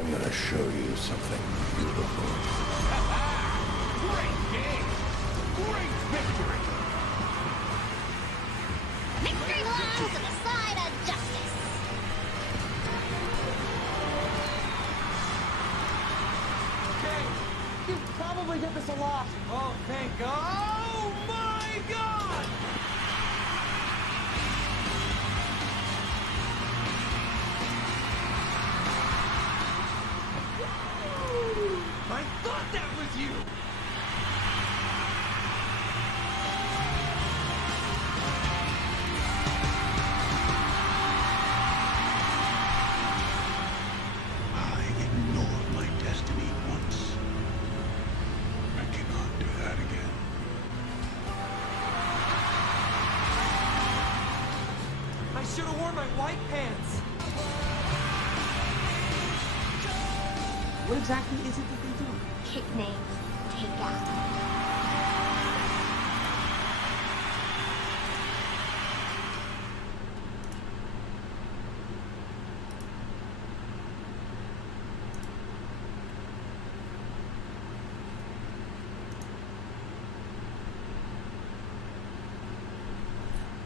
I'm gonna show you something beautiful. Great game! Great victory! Victory belongs to the side of justice. Okay, you probably get this a lot. Oh, thank God! Oh my God! I thought that was you! I ignored my destiny once. I cannot do that again. I should have worn my white pants. What exactly is it that they do? Kick names, take out.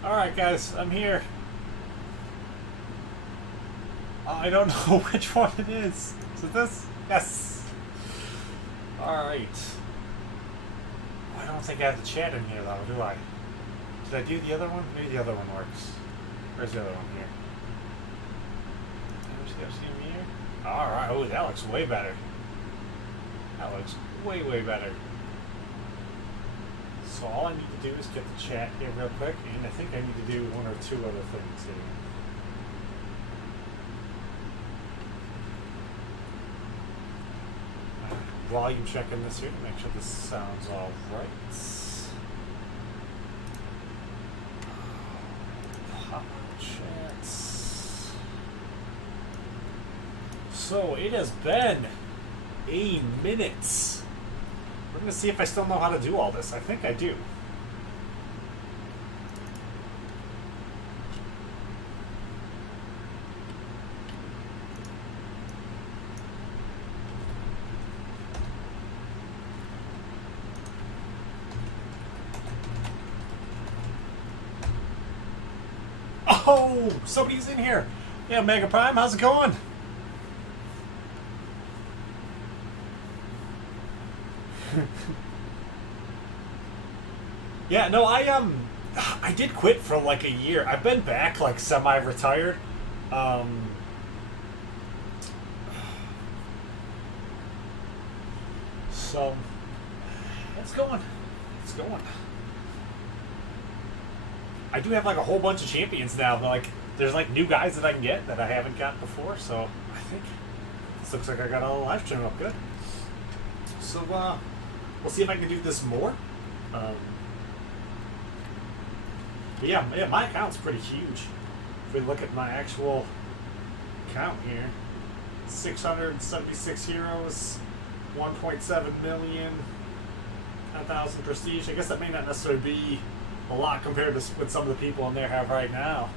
Alright guys, I'm here. I don't know which one it is. Is it this? Yes! Alright. I don't think I have the chat in here though, do I? Did I do the other one? Maybe the other one works. Where's the other one here? See me here? Alright, oh that looks way better. That looks way, way better. So all I need to do is get the chat here real quick, and I think I need to do one or two other things here. Volume checking this here to make sure this sounds all right. Pop chats. So it has been a minute. We're going to see if I still know how to do all this. I think I do. Oh, somebody's in here. Yeah, Mega Prime, how's it going? Yeah, no, I did quit for like a year. I've been back like semi-retired. So it's going. It's going. I do have like a whole bunch of champions now, but like there's like new guys that I can get that I haven't got before, so I think this looks like I got a live stream up good. So we'll see if I can do this more. But yeah, my account's pretty huge. If we look at my actual count here, 676 heroes, 1.7 million, 10,000 prestige. I guess that may not necessarily be a lot compared to what some of the people in there have right now.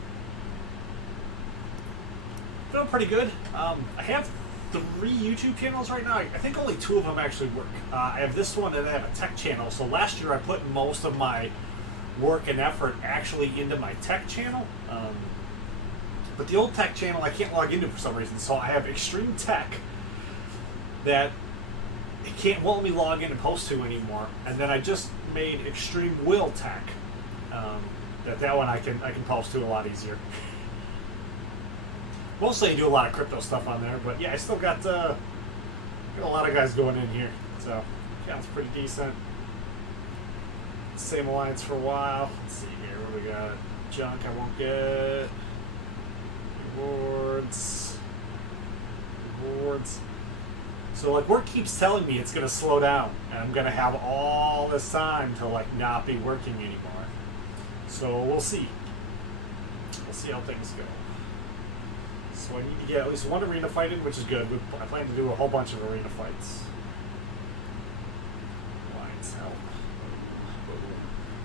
Feeling pretty good. I have 3 YouTube channels right now. I think only 2 of them actually work. I have this one and I have a tech channel. So last year I put most of my work and effort actually into my tech channel. But the old tech channel I can't log into for some reason. So I have Extrm Tech that it won't let me log in and post to anymore. And then I just made ExtrmWill Tech. That one I can post to a lot easier. Mostly I do a lot of crypto stuff on there, but yeah, I still got a lot of guys going in here, so yeah, it's pretty decent. Same alliance for a while. Let's see here, what do we got? Junk I won't get. Rewards. So like work keeps telling me it's gonna slow down, and I'm gonna have all this time to like not be working anymore. So we'll see. We'll see how things go. So I need to get at least one arena fight in, which is good. I plan to do a whole bunch of arena fights. Alliance help.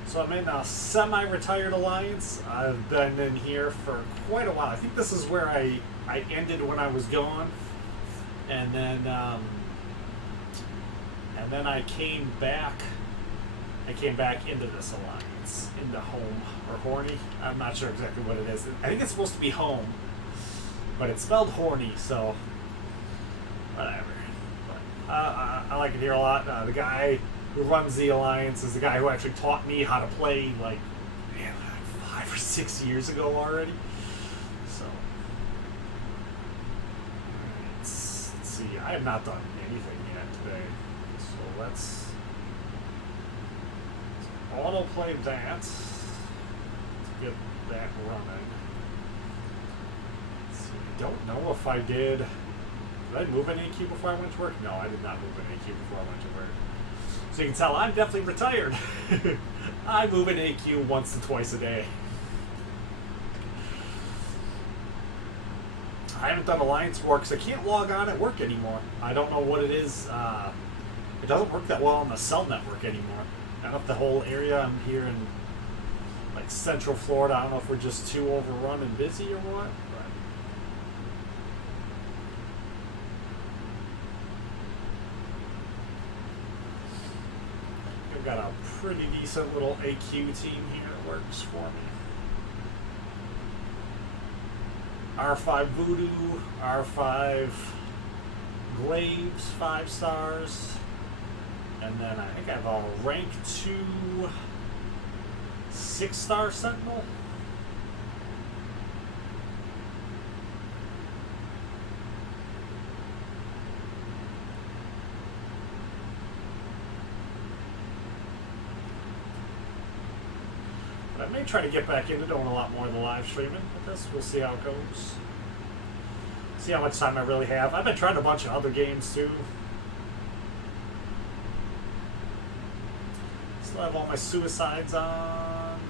So I'm in a semi-retired alliance. I've been in here for quite a while. I think this is where I ended when I was gone. and then I came back. I came back into this alliance, into home or horny. I'm not sure exactly what it is. I think it's supposed to be home, but it's spelled horny, so whatever. But, I like it here a lot. The guy who runs the alliance is the guy who actually taught me how to play, like 5 or 6 years ago already. So let's see. I have not done anything yet today, so let's auto-play that to get that running. Let's see. I don't know if I did. Did I move an AQ before I went to work? No, I did not move an AQ before I went to work. So you can tell I'm definitely retired. I move an AQ once to twice a day. I haven't done Alliance work because I can't log on at work anymore. I don't know what it is. It doesn't work that well on the cell network anymore. I don't know if the whole area I'm here in like Central Florida, I don't know if we're just too overrun and busy or what. But I've got a pretty decent little AQ team here that works for me. R5 Voodoo, R5 Glaives, 5 stars. And then I think I have a rank 2 6-star Sentinel. But I may try to get back into doing a lot more of the live streaming with this. We'll see how it goes. See how much time I really have. I've been trying a bunch of other games too. I have all my suicides on.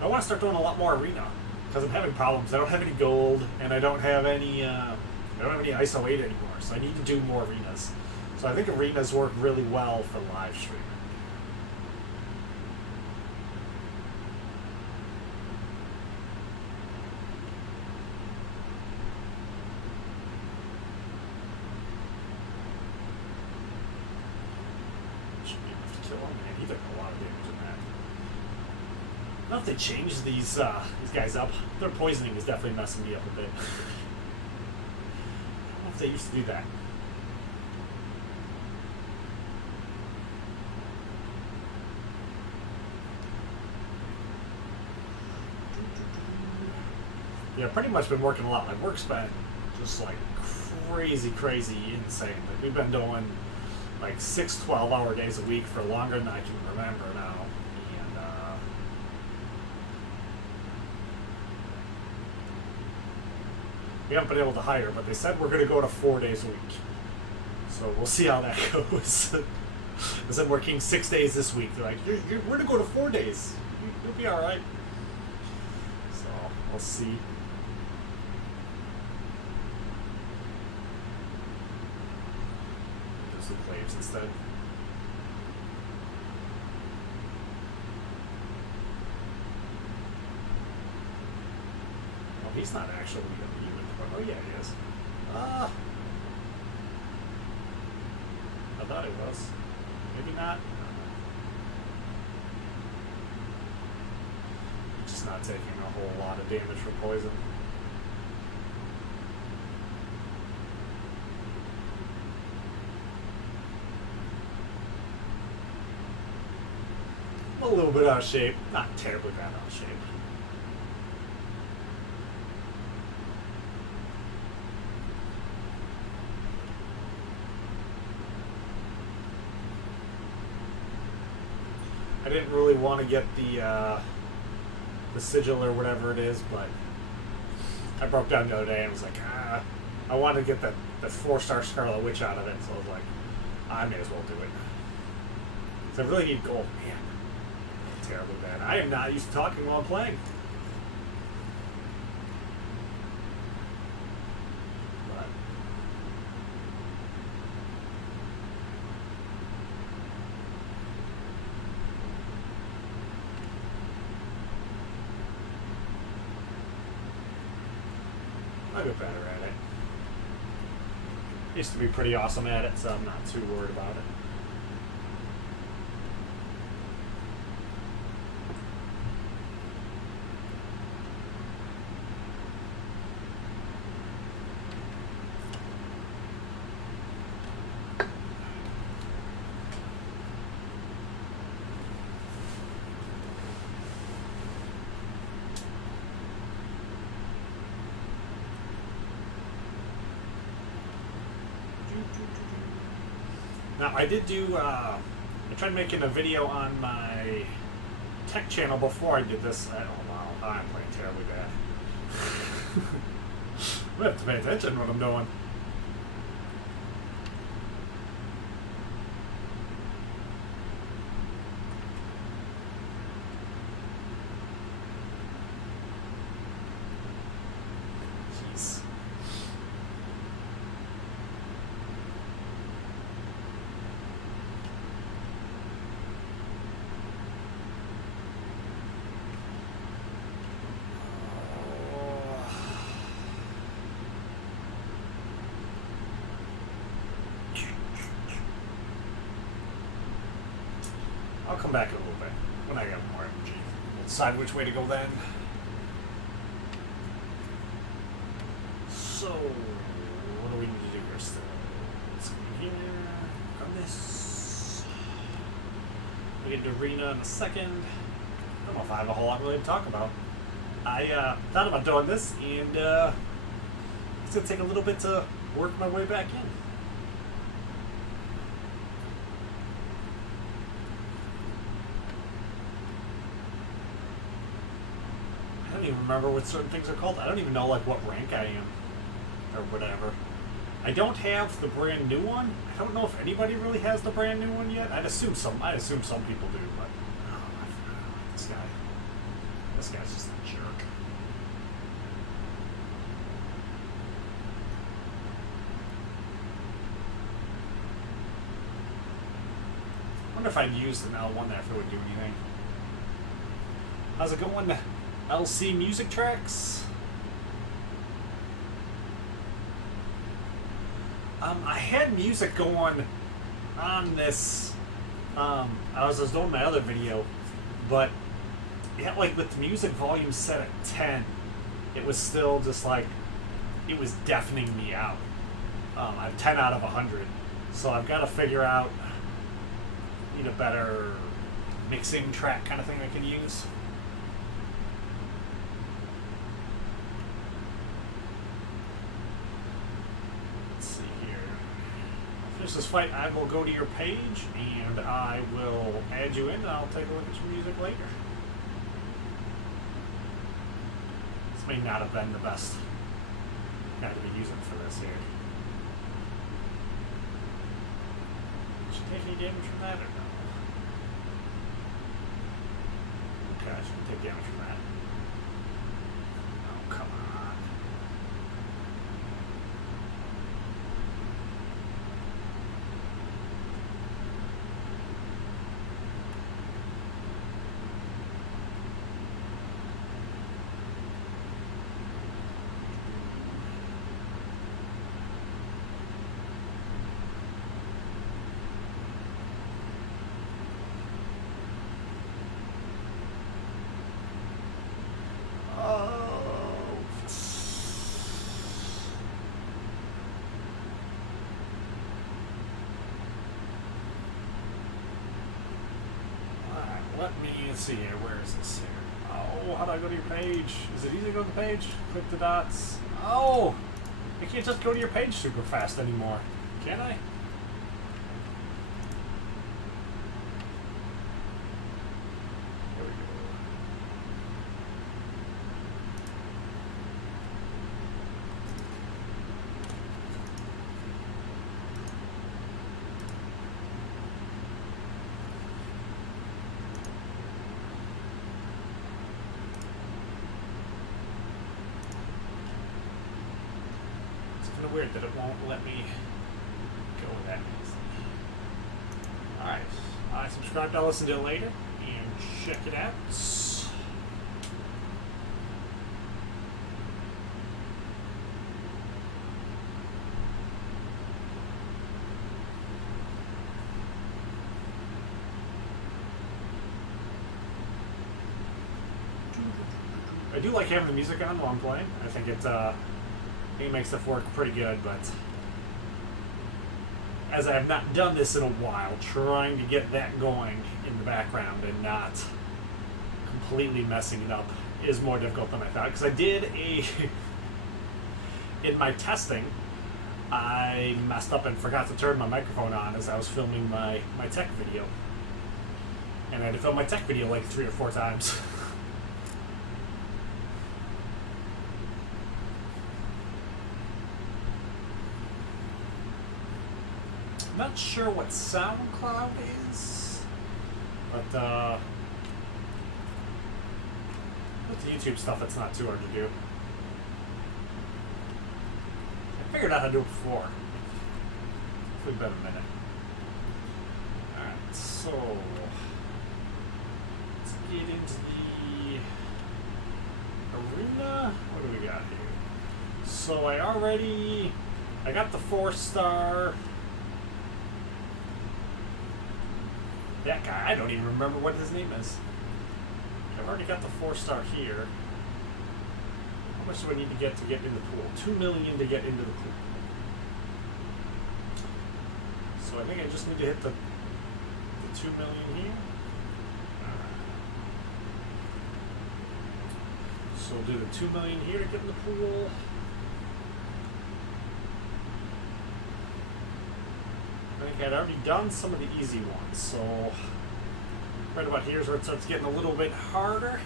I want to start doing a lot more arena because I'm having problems. I don't have any gold, and I don't have any ISO 8 anymore. So I need to do more arenas. So I think arenas work really well for live streaming. I don't know if they changed these guys up. Their poisoning is definitely messing me up a bit. I don't know if they used to do that. Yeah, pretty much been working a lot. My work's been just like crazy insane. Like we've been doing like 6 12-hour days a week for longer than I can remember now. We haven't been able to hire, but they said we're going to go to 4 days a week. So we'll see how that goes. They said working 6 days this week. They're like, we're going to go to 4 days. You'll be all right. So we'll see. Do some claims instead. Oh, he's not actually even. Oh yeah, he is. I thought it was. Maybe not. Just not taking a whole lot of damage from poison. A little bit out of shape. Not terribly bad out of shape. I didn't really want to get the sigil or whatever it is, but I broke down the other day and was like, I wanted to get that 4-star Scarlet Witch out of it, so I was like, I may as well do it. So I really need gold. Man, terribly bad. I am not used to talking while I'm playing. I'll get better at it. Used to be pretty awesome at it, so I'm not too worried about it. Now, I did do, I tried making a video on my tech channel before I did this. Oh, wow, I'm playing terribly bad. I have to pay attention to what I'm doing. Jeez. I'll come back in a little bit when I got more energy. We'll decide which way to go then. So, what do we need to do here still? Let's go here, run this. We get to arena in a second. I don't know if I have a whole lot really to talk about. I thought about doing this, and it's going to take a little bit to work my way back in. I don't even remember what certain things are called. I don't even know like what rank I am or whatever. I don't have the brand new one. I don't know if anybody really has the brand new one yet. I'd assume some people do, but this guy. This guy's just a jerk. I wonder if I'd use an L1 there if it would do anything. How's it going? LC Music Tracks. I had music going on this. I was doing my other video, but yeah, like with the music volume set at 10, it was still just like it was deafening me out. I'm 10 out of 100, so I've got to figure out need a better mixing track kind of thing I can use. Finish this fight, I will go to your page and I will add you in and I'll take a look at your music later. This may not have been the best guy to be using for this here. Did you take any damage from that or no? Okay, I shouldn't take damage from that. Oh, come on. Let's see here, where is this here? Oh, how do I go to your page? Is it easy to go to the page? Click the dots. Oh! I can't just go to your page super fast anymore. Can I? There we go. Kind of weird that it won't let me go with that. Alright, I subscribed, I'll listen to it later and check it out. I do like having the music on while I'm playing. I think it makes it work pretty good, but as I have not done this in a while, trying to get that going in the background and not completely messing it up is more difficult than I thought. Because I did in my testing, I messed up and forgot to turn my microphone on as I was filming my tech video. And I had to film my tech video like 3 or 4 times. I'm not sure what SoundCloud is, but with the YouTube stuff, it's not too hard to do. I figured out how to do it before. It's been a minute. Alright, so let's get into the arena. What do we got here? So I got the 4-star. That guy, I don't even remember what his name is. I've already got the 4-star here. How much do I need to get in the pool? 2 million to get into the pool. So I think I just need to hit the 2 million here. So we'll do the 2 million here to get in the pool. I think I'd already done some of the easy ones, so right about here is where it starts getting a little bit harder.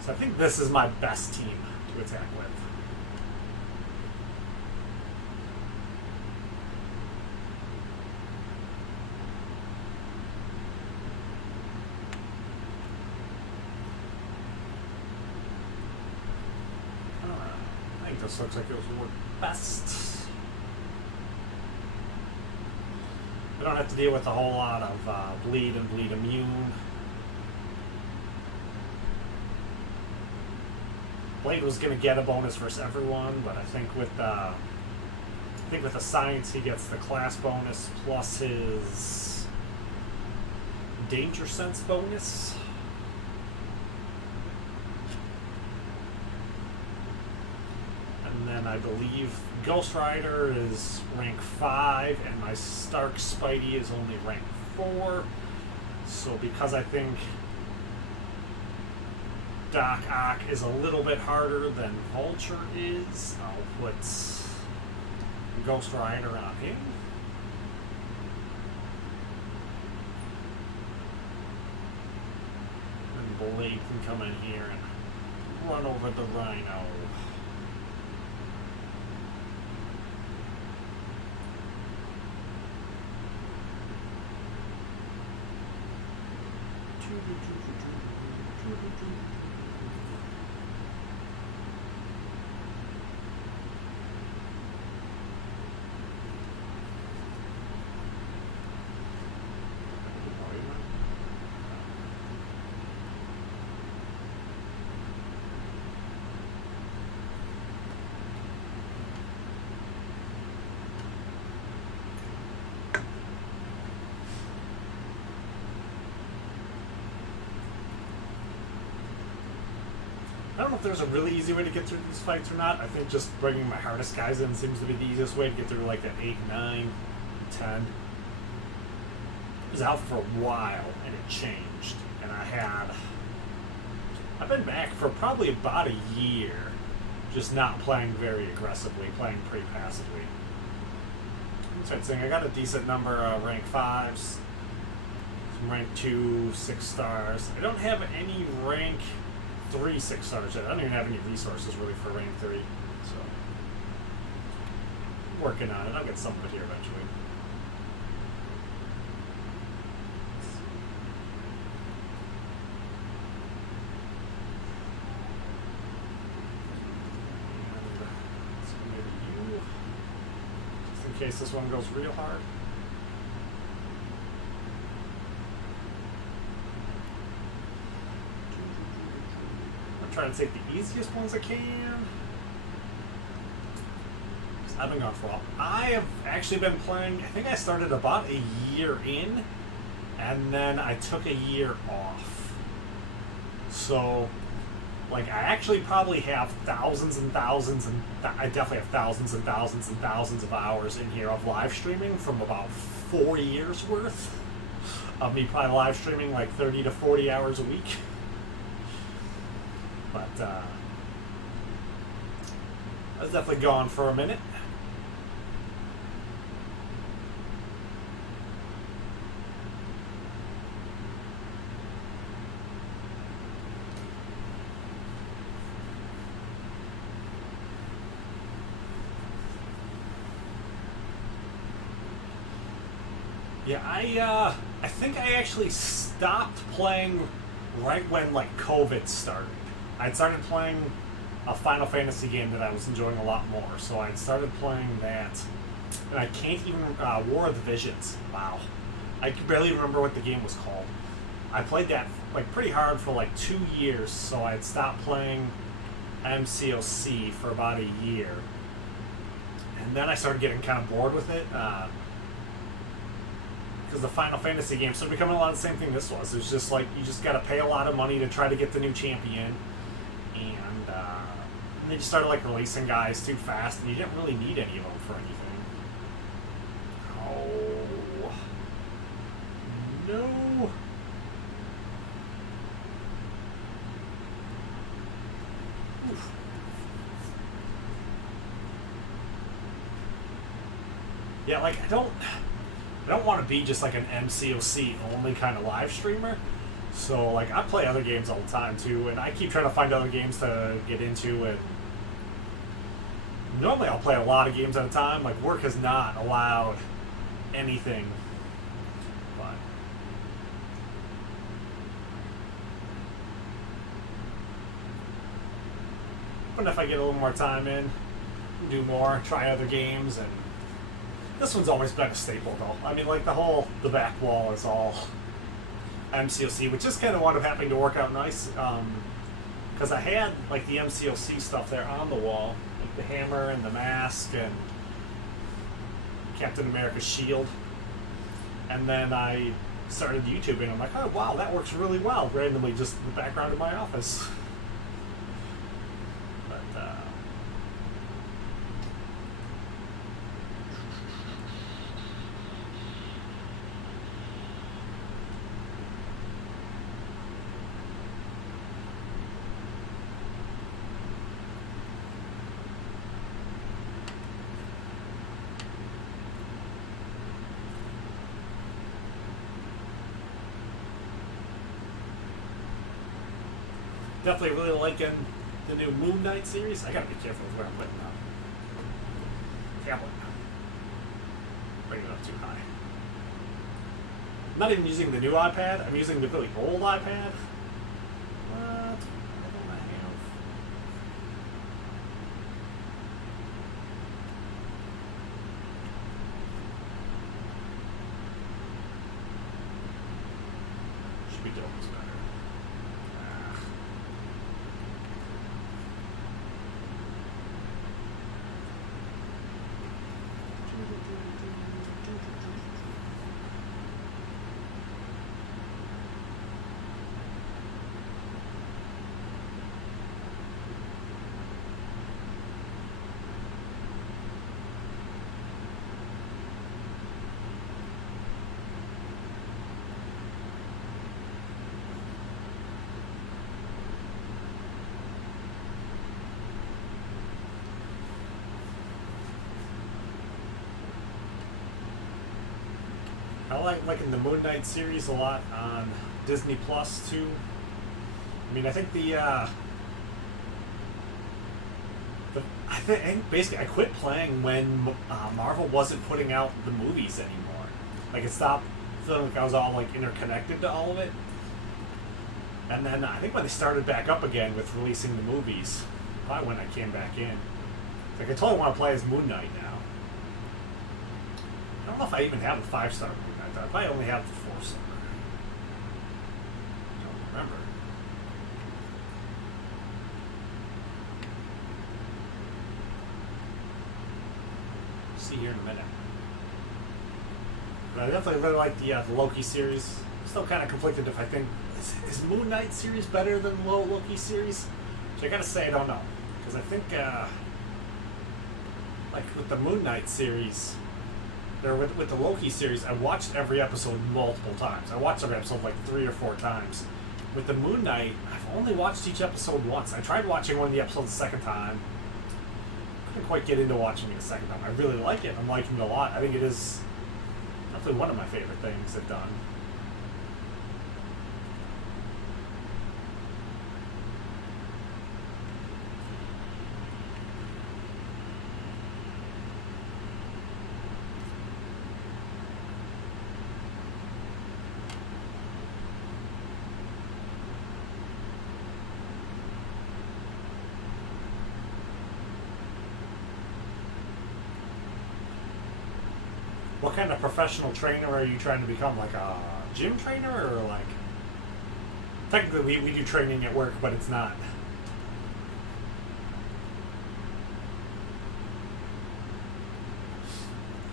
So I think this is my best team to attack with. I think this looks like it will work best. I don't have to deal with a whole lot of bleed and bleed immune. Blade was going to get a bonus versus everyone, but I think with the science he gets the class bonus plus his danger sense bonus. And then I believe Ghost Rider is rank 5, and my Stark Spidey is only rank 4. So because I think Doc Ock is a little bit harder than Vulture is, I'll put Ghost Rider on him. And Blade can come in here and run over the Rhino. I don't know if there's a really easy way to get through these fights or not. I think just bringing my hardest guys in seems to be the easiest way to get through, like that 8, 9, 10. It was out for a while and it changed. And I've been back for probably about a year, just not playing very aggressively, playing pretty passively. So I'd say I got a decent number of rank 5s, some rank 2, 6 stars. I don't have any rank 3 6 stars yet. I don't even have any resources really for rank 3. So I'm working on it. I'll get some of it here eventually. And so maybe you, just in case this one goes real hard. Try to take the easiest ones I can. I've been gone for a while. I have actually been playing, I think I started about a year in, and then I took a year off. So Like, I actually probably have thousands and thousands, and I definitely have thousands and thousands and thousands of hours in here of live streaming from about 4 years worth of me probably live streaming like 30 to 40 hours a week. But I was definitely gone for a minute. Yeah, I think I actually stopped playing right when like COVID started. I'd started playing a Final Fantasy game that I was enjoying a lot more, so I'd started playing that, and I can't even War of the Visions. Wow, I can barely remember what the game was called. I played that like pretty hard for like 2 years, so I'd stopped playing mcoc for about a year, and then I started getting kind of bored with it. Because the Final Fantasy games started becoming a lot of the same thing this was. It's just like you just got to pay a lot of money to try to get the new champion, and they just started like releasing guys too fast, and you didn't really need any of them for anything. Oh no! Oof. Yeah, like I don't want to be just like an mcoc only kind of live streamer. So like I play other games all the time too, and I keep trying to find other games to get into, and normally I'll play a lot of games at a time. Like work has not allowed anything, but if I get a little more time in, do more, try other games. And this one's always been a staple, though. I mean, like, the back wall is all mcoc, which just kind of wound up happening to work out nice. Because I had, like, the mcoc stuff there on the wall, like the hammer and the mask and Captain America's shield. And then I started YouTubing. I'm like, oh, wow, that works really well. Randomly, just in the background of my office. Definitely really liking the new Moon Knight series. I gotta be careful with where I'm putting the tablet. Bring it up too high. I'm not even using the new iPad. I'm using the really old iPad. What? What don't I have? Should be doing this better. I like liking the Moon Knight series a lot on Disney Plus too. I mean, I think I think basically I quit playing when Marvel wasn't putting out the movies anymore. Like it stopped feeling like I was all like interconnected to all of it. And then I think when they started back up again with releasing the movies, probably when I came back in. Like I totally want to play as Moon Knight now. I don't know if I even have a 5-star Moon Knight. I probably only have the 4-star. I don't remember. See here in a minute. But I definitely really like the Loki series. I'm still kind of conflicted if I think is Moon Knight series better than the Loki series. I gotta say I don't know, because I think like with the Moon Knight series, or with the Loki series, I watched every episode multiple times. I watched every episode like 3 or 4 times. With the Moon Knight, I've only watched each episode once. I tried watching one of the episodes the second time. Couldn't quite get into watching it a second time. I really like it. I'm liking it a lot. I think it is definitely one of my favorite things they've done. What kind of professional trainer are you trying to become? Like a gym trainer, or like... Technically, we do training at work, but it's not.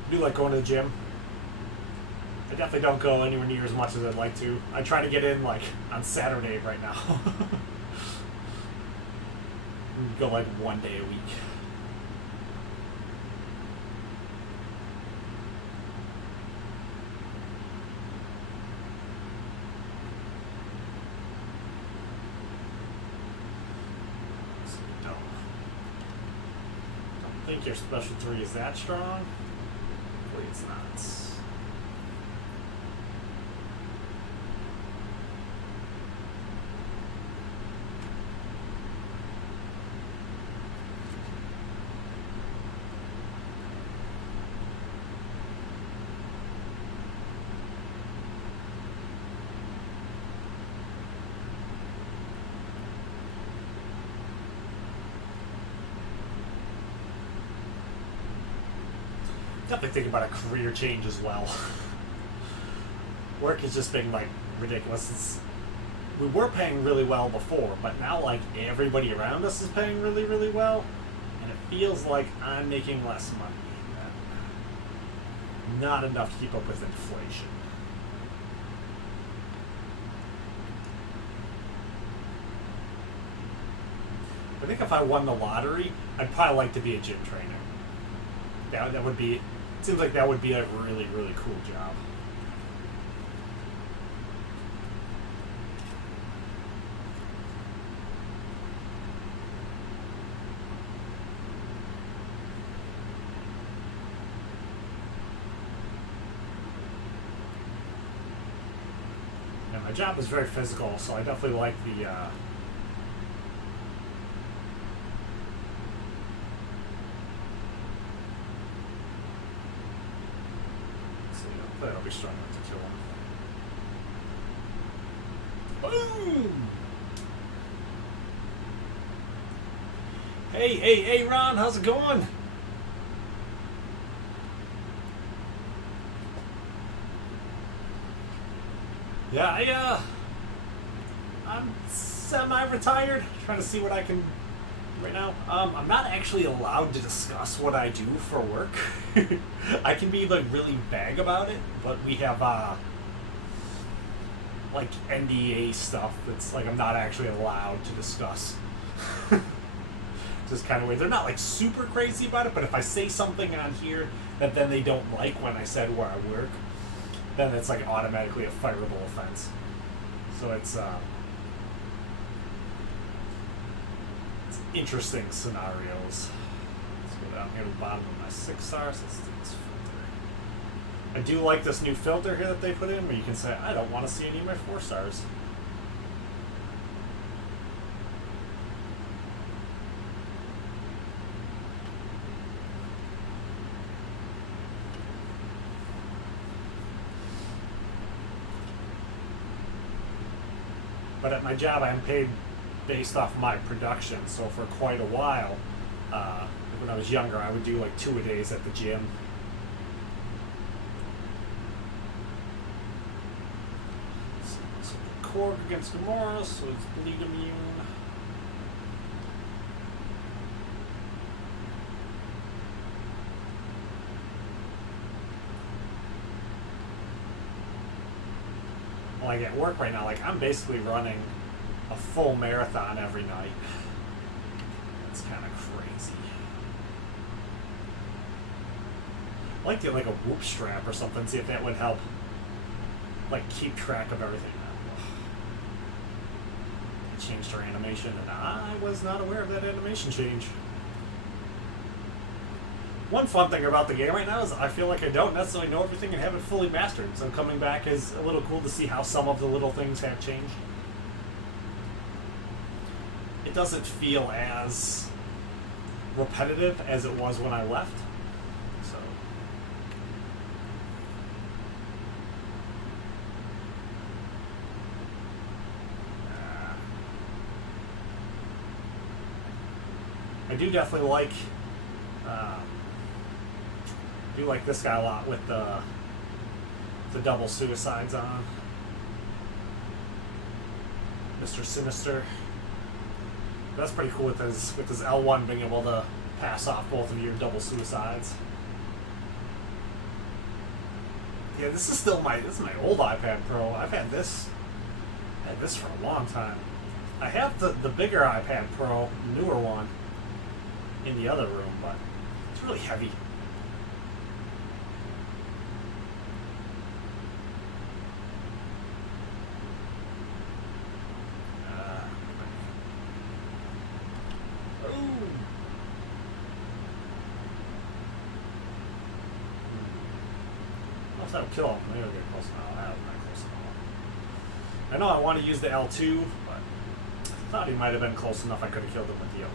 I do like going to the gym. I definitely don't go anywhere near as much as I'd like to. I try to get in, like, on Saturday right now. Go, like, 1 day a week. I think your special 3 is that strong. Hopefully it's not. Definitely thinking about a career change as well. Work has just been like ridiculous. We were paying really well before, but now like everybody around us is paying really, really well, and it feels like I'm making less money. Not enough to keep up with inflation. I think if I won the lottery, I'd probably like to be a gym trainer. That would be... It seems like that would be a really, really cool job. And my job is very physical, so I definitely like the... I'll be strong enough to kill him. Boom! Hey, Ron, how's it going? Yeah, I'm semi-retired, trying to see what I can right now. I'm not actually allowed to discuss what I do for work. I can be like really vague about it, but we have like NDA stuff that's like I'm not actually allowed to discuss. Just kind of weird. They're not like super crazy about it, but if I say something on here that then they don't like when I said where I work, then it's like automatically a fireable offense. So it's interesting scenarios. Let's go down here to the bottom of my 6 stars. Let's do this filter. I do like this new filter here that they put in where you can say, I don't want to see any of my 4 stars. But at my job, I'm paid based off my production. So for quite a while, when I was younger, I would do like 2-a-days at the gym. So Korg against Gamora, so it's bleed immune. Like at work right now, like I'm basically running a full marathon every night. crazy. I'd like to get like a whoop strap or something, see if that would help like keep track of everything. It changed our animation and I was not aware of that animation change. One fun thing about the game right now is I feel like I don't necessarily know everything and haven't fully mastered, so coming back is a little cool to see how some of the little things have changed. It doesn't feel as repetitive as it was when I left. So I do definitely like this guy a lot with the double suicides on. Mr. Sinister. That's pretty cool with his L1 being able to pass off both of your double suicides. Yeah, this is my old iPad Pro. I've had this for a long time. I have the bigger iPad Pro, the newer one, in the other room, but it's really heavy. That would kill him. Maybe I'll get close enough. That was not close enough. I know I want to use the L2, but I thought he might have been close enough I could have killed him with the L1.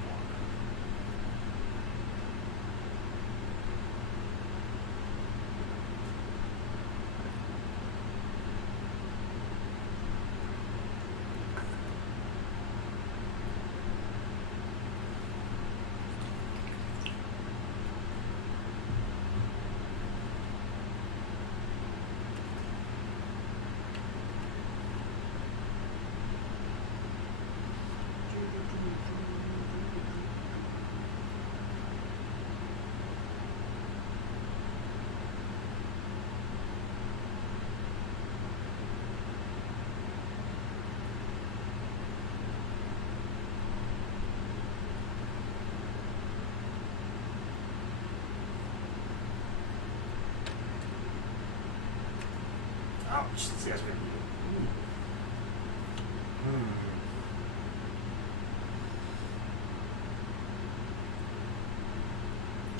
Ouch, this guy's gonna be.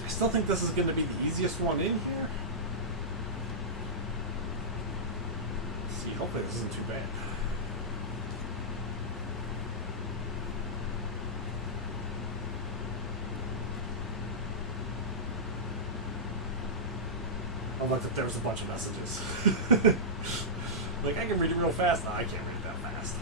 I still think this is going to be the easiest one in here. Let's see, hopefully this isn't too bad. I looked up, there was a bunch of messages. Like, I can read it real fast. No, I can't read it that fast.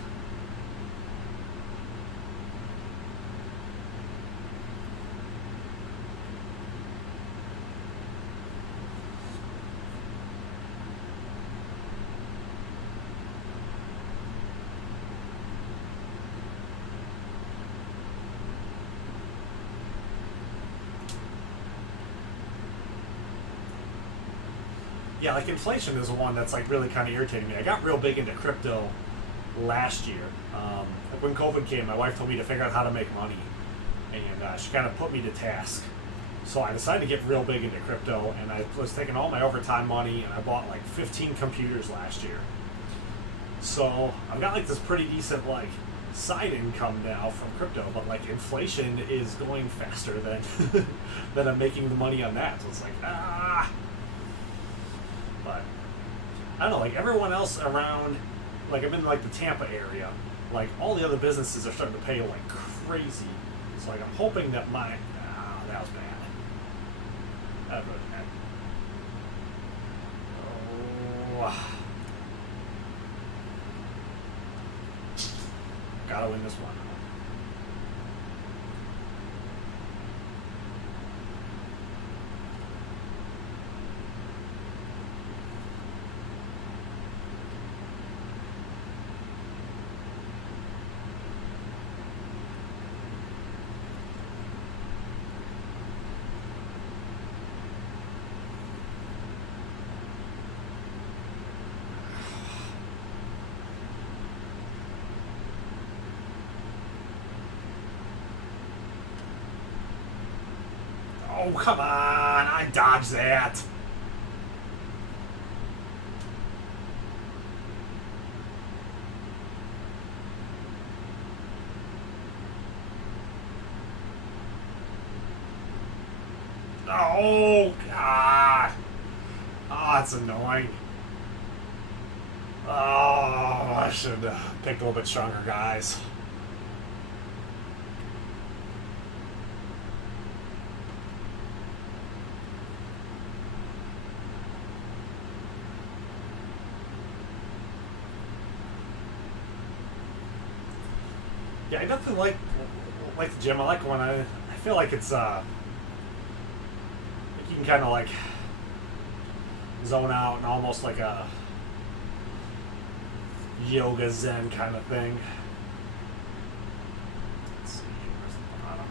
Yeah, like inflation is one that's like really kind of irritating me. I got real big into crypto last year. Like when COVID came, my wife told me to figure out how to make money, and she kind of put me to task. So I decided to get real big into crypto, and I was taking all my overtime money, and I bought like 15 computers last year. So I've got like this pretty decent like side income now from crypto, but like inflation is going faster than than I'm making the money on that. So it's like But I don't know, like everyone else around, like I'm in like the Tampa area, like all the other businesses are starting to pay like crazy. So like I'm hoping that that was bad. That was bad. Oh. Gotta win this one. Oh, come on. I dodged that. Oh, God. Oh, that's annoying. Oh, I should have picked a little bit stronger guys. Yeah, I definitely like the gym. I like when I feel like it's like you can kind of like zone out and almost like a yoga zen kind of thing. Let's see, where's the bottom?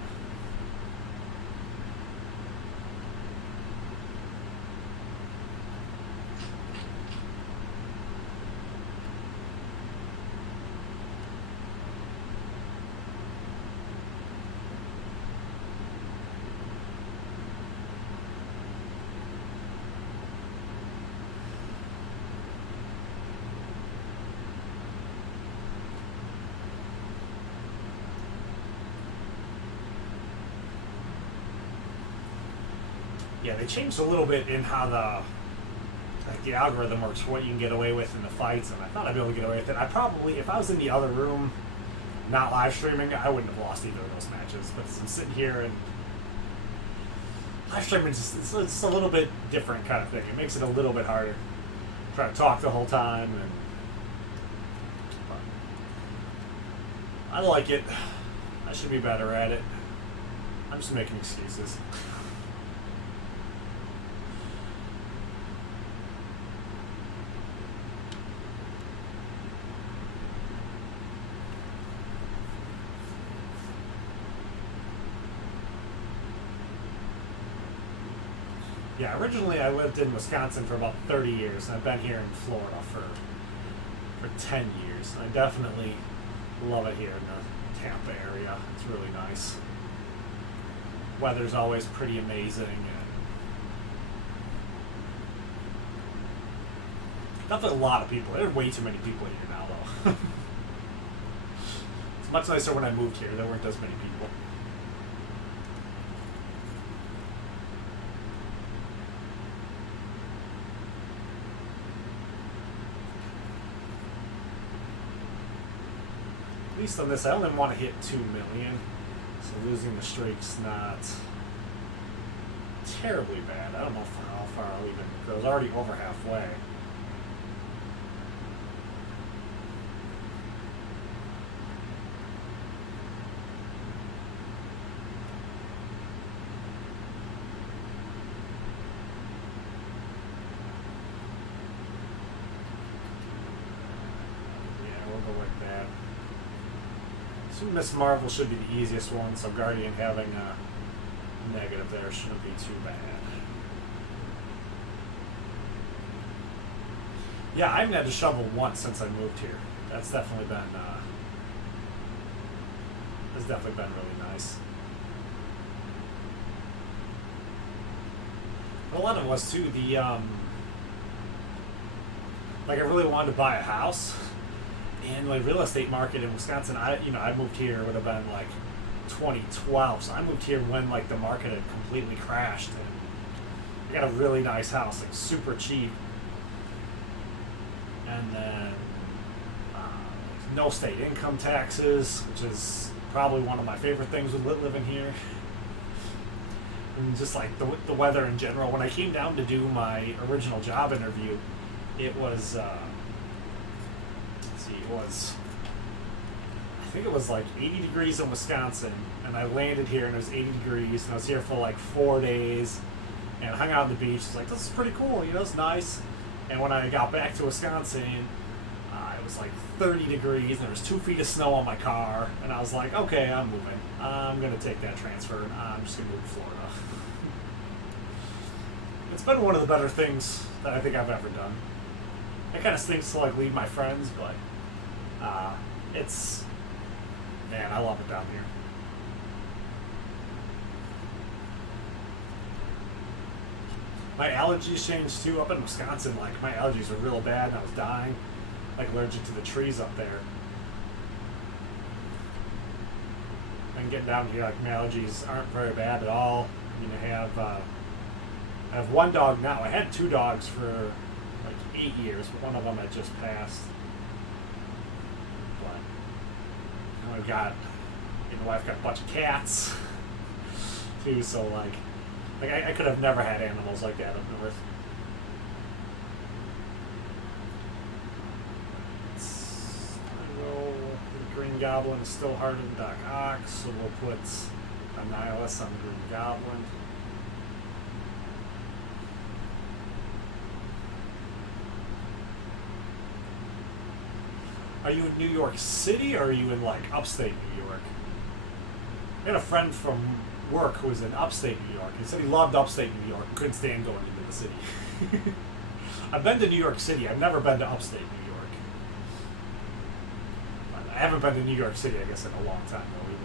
Yeah, they changed a little bit in how the algorithm works, what you can get away with in the fights, and I thought I'd be able to get away with it. I probably, if I was in the other room, not live streaming, I wouldn't have lost either of those matches. But as I'm sitting here and live streaming, it's a little bit different kind of thing. It makes it a little bit harder. Try to talk the whole time, and I like it. I should be better at it. I'm just making excuses. Yeah, originally I lived in Wisconsin for about 30 years, and I've been here in Florida for 10 years. I definitely love it here in the Tampa area. It's really nice. Weather's always pretty amazing. And definitely a lot of people. There are way too many people here now, though. It's much nicer when I moved here. There weren't as many people. At least on this, I only want to hit 2 million, so losing the streak's not terribly bad. I don't know how far I'll even go. I was already over halfway. Yeah, we'll go with that. Miss Marvel should be the easiest one, so Guardian having a negative there shouldn't be too bad. Yeah, I haven't had to shovel once since I moved here. That's definitely been really nice. But a lot of it was too the like I really wanted to buy a house. And the real estate market in Wisconsin, I moved here, it would have been like 2012. So I moved here when like the market had completely crashed, and I got a really nice house, like super cheap. And then no state income taxes, which is probably one of my favorite things with living here. And just like the weather in general. When I came down to do my original job interview, it was. I think it was like 80 degrees in Wisconsin, and I landed here and it was 80 degrees, and I was here for like 4 days and hung out on the beach. It's like, this is pretty cool, it's nice. And when I got back to Wisconsin, it was like 30 degrees and there was 2 feet of snow on my car, and I was like, okay, I'm moving. I'm going to take that transfer and I'm just going to move to Florida. It's been one of the better things that I think I've ever done. It kind of stinks to like leave my friends, but it's, man, I love it down here. My allergies changed too. Up in Wisconsin, like my allergies were real bad and I was dying, like allergic to the trees up there. And getting down here, like my allergies aren't very bad at all. I mean, I have one dog now. I had 2 dogs for like 8 years, but one of them had just passed. But now I've got, my wife got a bunch of cats too, so like I could have never had animals like that up north. The Green Goblin is still harder than Doc Ock, so we'll put Annihilus on the Green Goblin. Are you in New York City or are you in like upstate New York? I had a friend from work who was in upstate New York. He said he loved upstate New York, couldn't stand going into the city. I've been to New York City. I've never been to upstate New York. I haven't been to New York City, I guess, in a long time though either.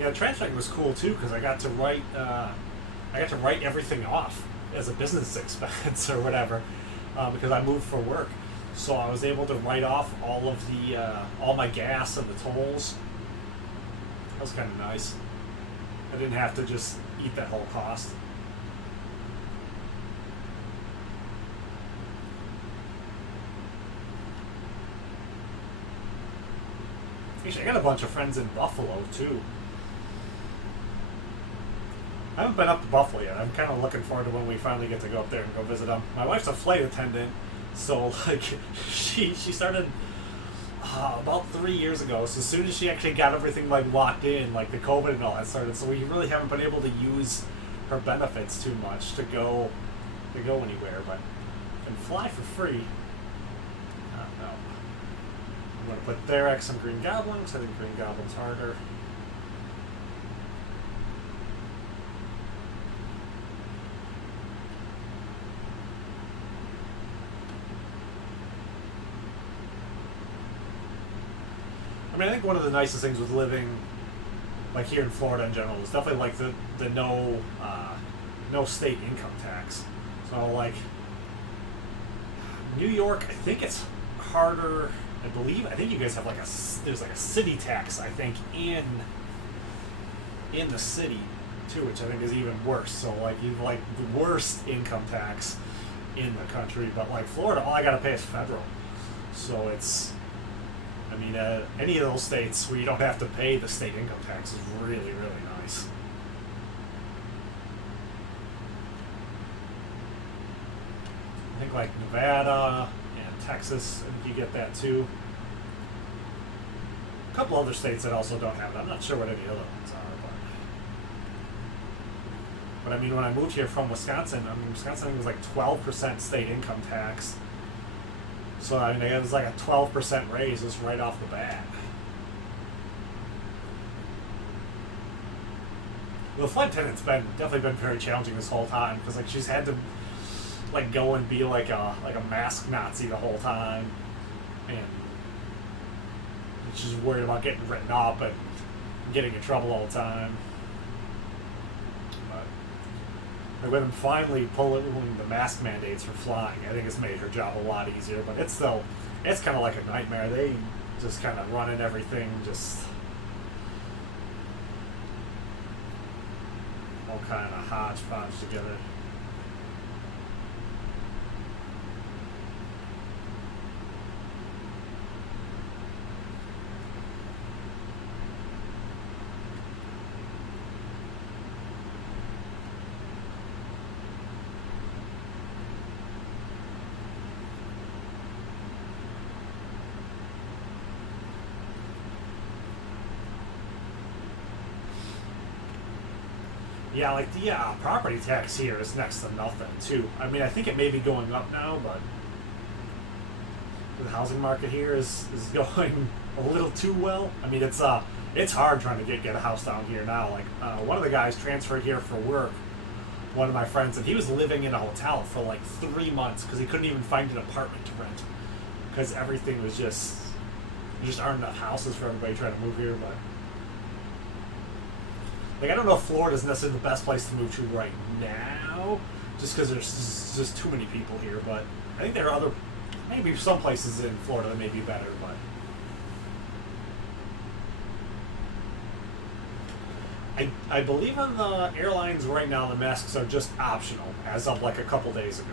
Yeah, transferring was cool too because I got to write everything off as a business expense or whatever because I moved for work. So I was able to write off all of the all my gas and the tolls. That was kind of nice. I didn't have to just eat that whole cost. Actually, I got a bunch of friends in Buffalo too. I haven't been up to Buffalo yet. I'm kind of looking forward to when we finally get to go up there and go visit them. My wife's a flight attendant, so like she started about 3 years ago. So as soon as she actually got everything like locked in, like the COVID and all that started, so we really haven't been able to use her benefits too much to go anywhere. But can fly for free. I don't know. I'm gonna put Therax and Green Goblin because I think Green Goblin's harder. I mean, I think one of the nicest things with living, like here in Florida in general, is definitely like the no state income tax. So like New York, I think it's harder. I think you guys have like there's like a city tax, I think, in the city too, which I think is even worse. So like you've like the worst income tax in the country, but like Florida, all I gotta pay is federal. So it's, I mean, any of those states where you don't have to pay the state income tax is really, really nice. I think like Nevada and Texas, I think you get that too. A couple other states that also don't have it. I'm not sure what any other ones are, but I mean, when I moved here from Wisconsin, Wisconsin was like 12% state income tax. So I mean, it was like a 12% raise just right off the bat. Well, the flight attendant's definitely been very challenging this whole time because like she's had to like go and be like a mask Nazi the whole time, and she's worried about getting written up and getting in trouble all the time. But with them finally pulling the mask mandates for flying, I think it's made her job a lot easier. But it's kind of like a nightmare. They just kind of running everything just all kind of hodgepodge together. Yeah, like the property tax here is next to nothing too. I mean, I think it may be going up now, but the housing market here is going a little too well. I mean, it's hard trying to get a house down here now. Like one of the guys transferred here for work, one of my friends, and he was living in a hotel for like 3 months because he couldn't even find an apartment to rent because everything was just aren't enough houses for everybody trying to move here, but. Like, I don't know if Florida's necessarily the best place to move to right now, just because there's just too many people here, but I think there are maybe some places in Florida that may be better, but I believe on the airlines right now the masks are just optional, as of like a couple days ago.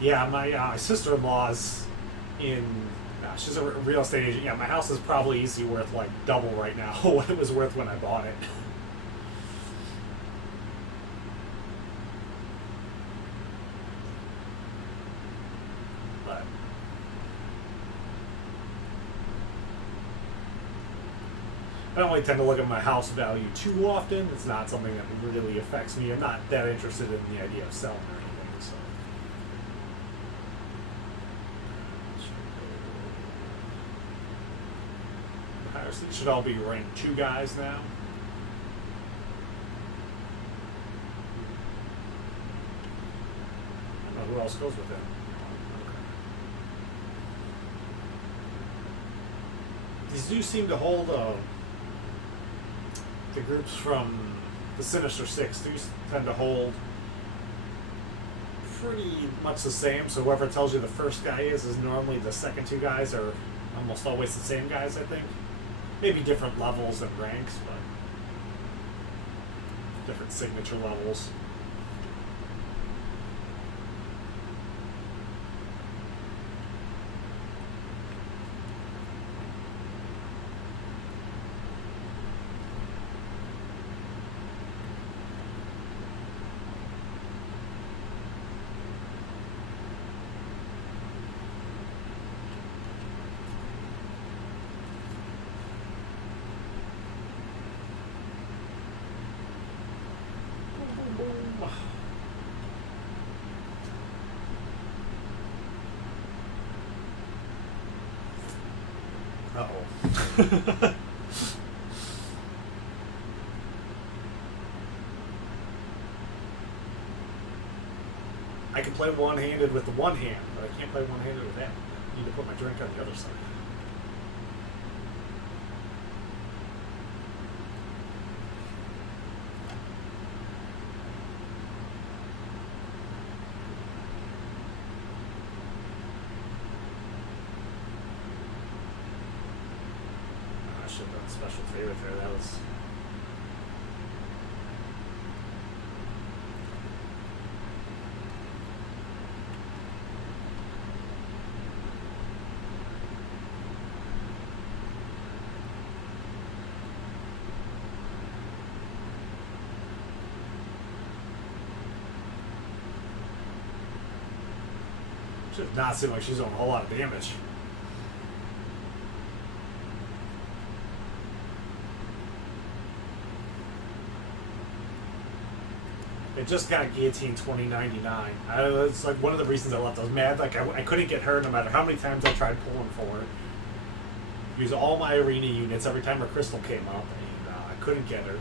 Yeah, my sister-in-law's in. She's a real estate agent. Yeah, my house is probably easily worth like double right now what it was worth when I bought it. But I don't really tend to look at my house value too often. It's not something that really affects me. I'm not that interested in the idea of selling or anything. So. It should all be ranked 2 guys now. I don't know who else goes with him. Okay. These do seem to hold the groups from the Sinister Six do tend to hold pretty much the same. So whoever tells you the first guy is normally the second 2 guys are almost always the same guys, I think. Maybe different levels and ranks, but different signature levels. Uh-oh. I can play one-handed with the one hand, but I can't play one-handed with that. I need to put my drink on the other side. I should have done a special favorite there. That was... She does not seem like she's doing a whole lot of damage. It just got guillotined 2099. It's like one of the reasons I left. I was mad. Like I couldn't get her no matter how many times I tried pulling for her. Use all my arena units every time her crystal came up, and I couldn't get her.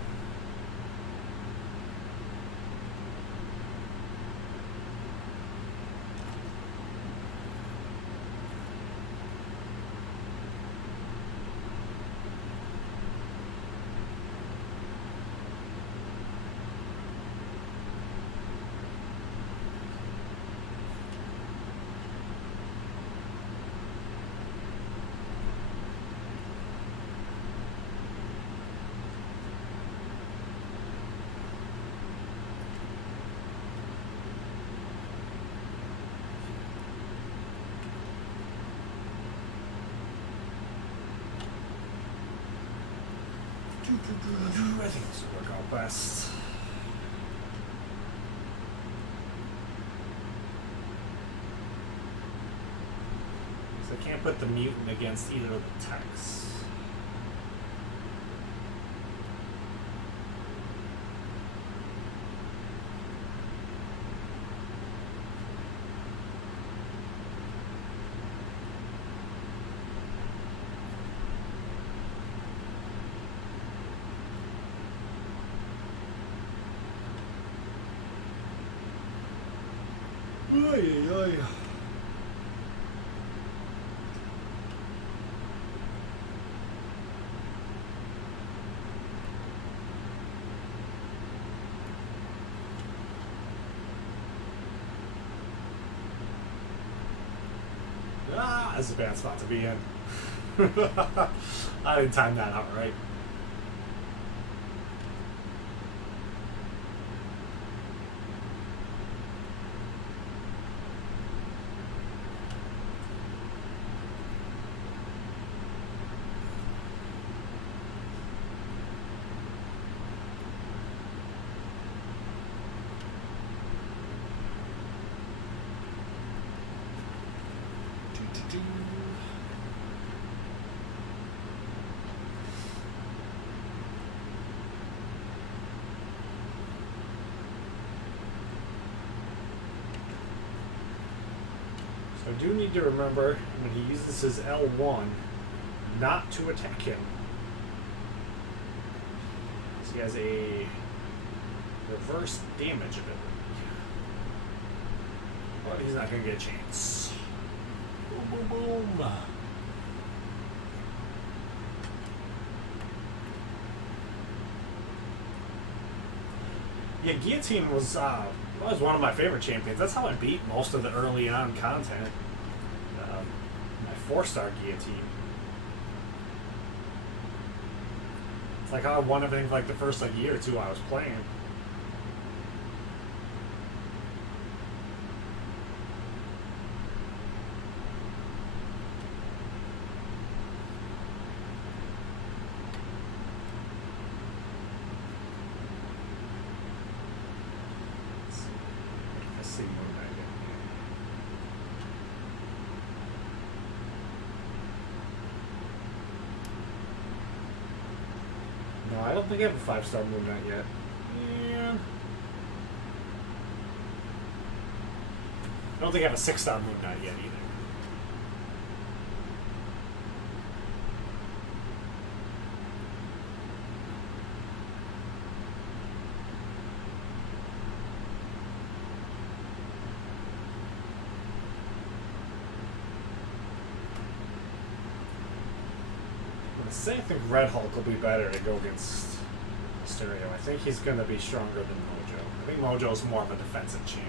I think this will work out best. So I can't put the mutant against either of the techs. Oy, oy. Ah, that's a bad spot to be in. I didn't time that out right. So I do need to remember when he uses his L1 not to attack him. So he has a reverse damage ability. But he's not going to get a chance. Boom, boom, boom. Yeah, Guillotine was one of my favorite champions. That's how I beat most of the early on content. My 4-star Guillotine. It's like how I won everything for like the first year or two I was playing. No, I don't think I have a 5-star Moon Knight yet. Yeah. I don't think I have a 6-star Moon Knight yet either. I think Red Hulk will be better to go against Mysterio. I think he's going to be stronger than Mojo. I think Mojo's more of a defensive champ.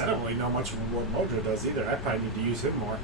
I don't really know much what Mojo does either. I probably need to use him more.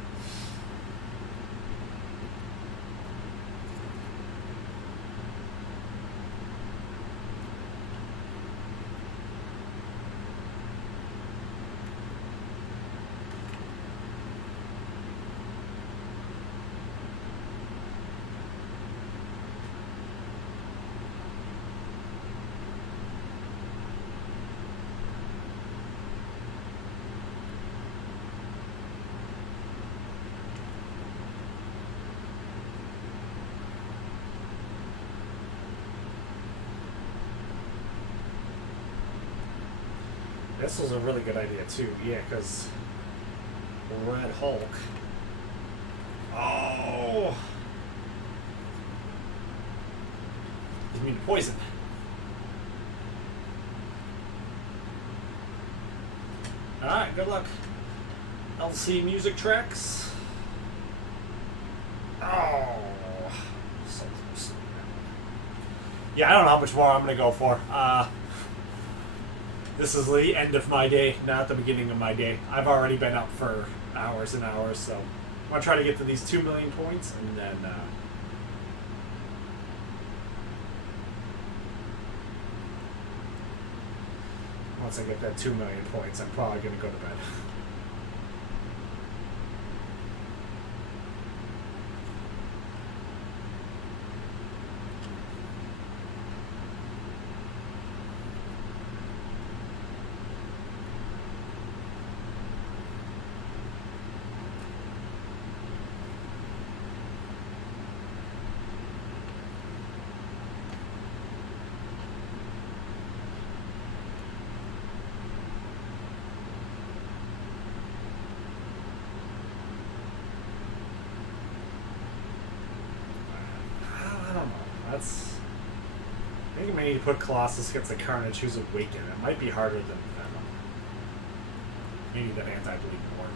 This was a really good idea too, yeah, because Red Hulk. Oh! He's immune to poison. Alright, good luck. LC music tracks. Oh, so close. Yeah, I don't know how much more I'm going to go for. This is the end of my day, not the beginning of my day. I've already been up for hours and hours, so I'm going to try to get to these 2 million points, and then once I get that 2 million points, I'm probably going to go to bed. I think I may need to put Colossus against the Carnage who's Awakened. It might be harder than Venom. Maybe that anti-bleed more.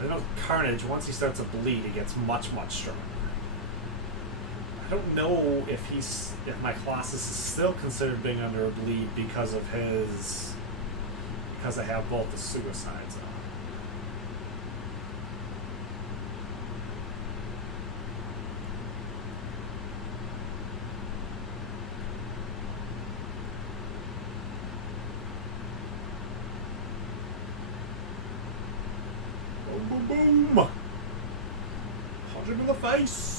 I know Carnage, once he starts to bleed, he gets much, much stronger. I don't know if my Colossus is still considered being under a bleed because of because I have both the suicides on. Boom! 100 in the face!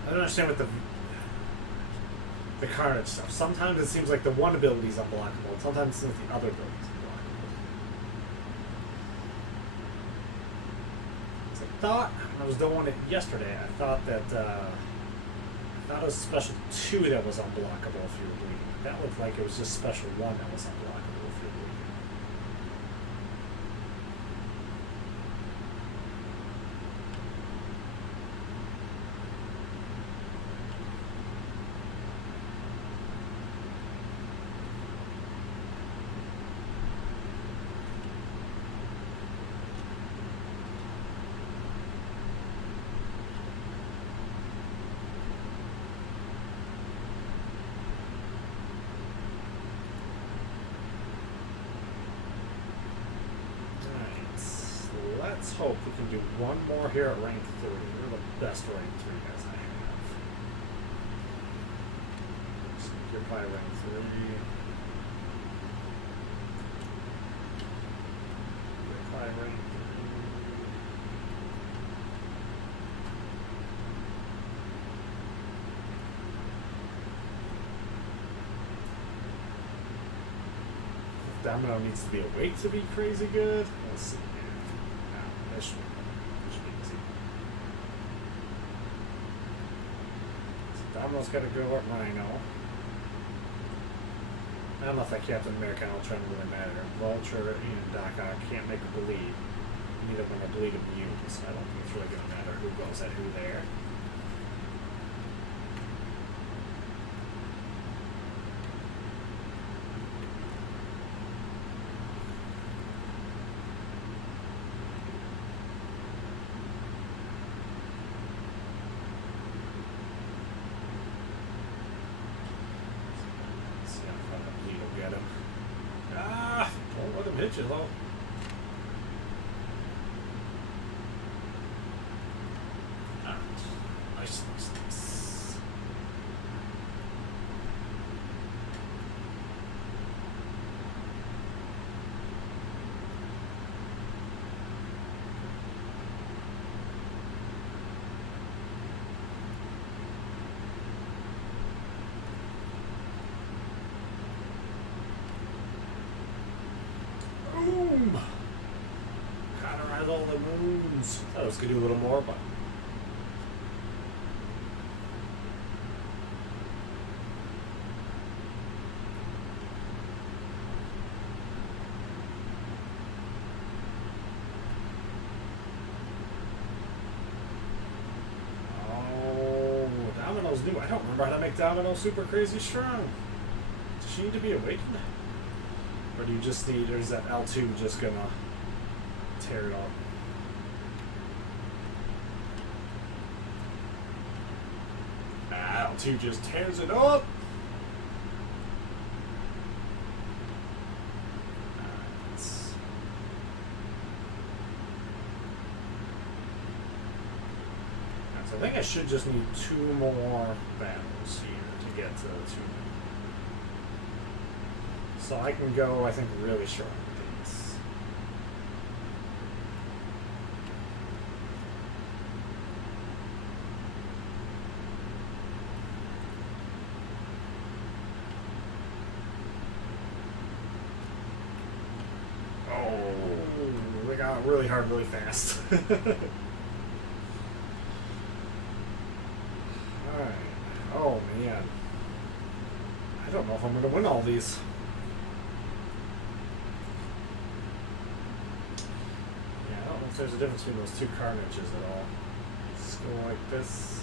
I don't understand what the Carnage stuff. Sometimes it seems like the one ability is unblockable, and sometimes it seems like the other ability is unblockable. So I thought, when I was doing it yesterday, I thought it was special 2 that was unblockable if you were bleeding. That looked like it was just special 1 that was unblockable if you were bleeding. Let's hope we can do one more here at rank 3. We're the best rank 3 guys I have. So you're probably rank 3. You're probably rank 3. Domino needs to be awake to be crazy good. Let's see. That should be easy. So Domino's got to go at Rhino. I don't know if that Captain America and Ultron really matter. Vulture and Doc Ock can't make a bleed. Neither of them are bleed immune, so I don't think it's really going to matter who goes at who there. Hello. Nice. wounds. Thought I was gonna do a little more, but. Oh, Domino's new. I don't remember how to make Domino super crazy strong. Does she need to be awakened? Or do you just need, or is that L2 just gonna tear it up? L2 just tears it up! So I think I should just need 2 more battles here to get to 2. So I can go, I think, really short with these. Oh, they got really hard really fast. Alright. Oh, man. I don't know if I'm going to win all these. There's a difference between those 2 carnages at all. Let's go like this.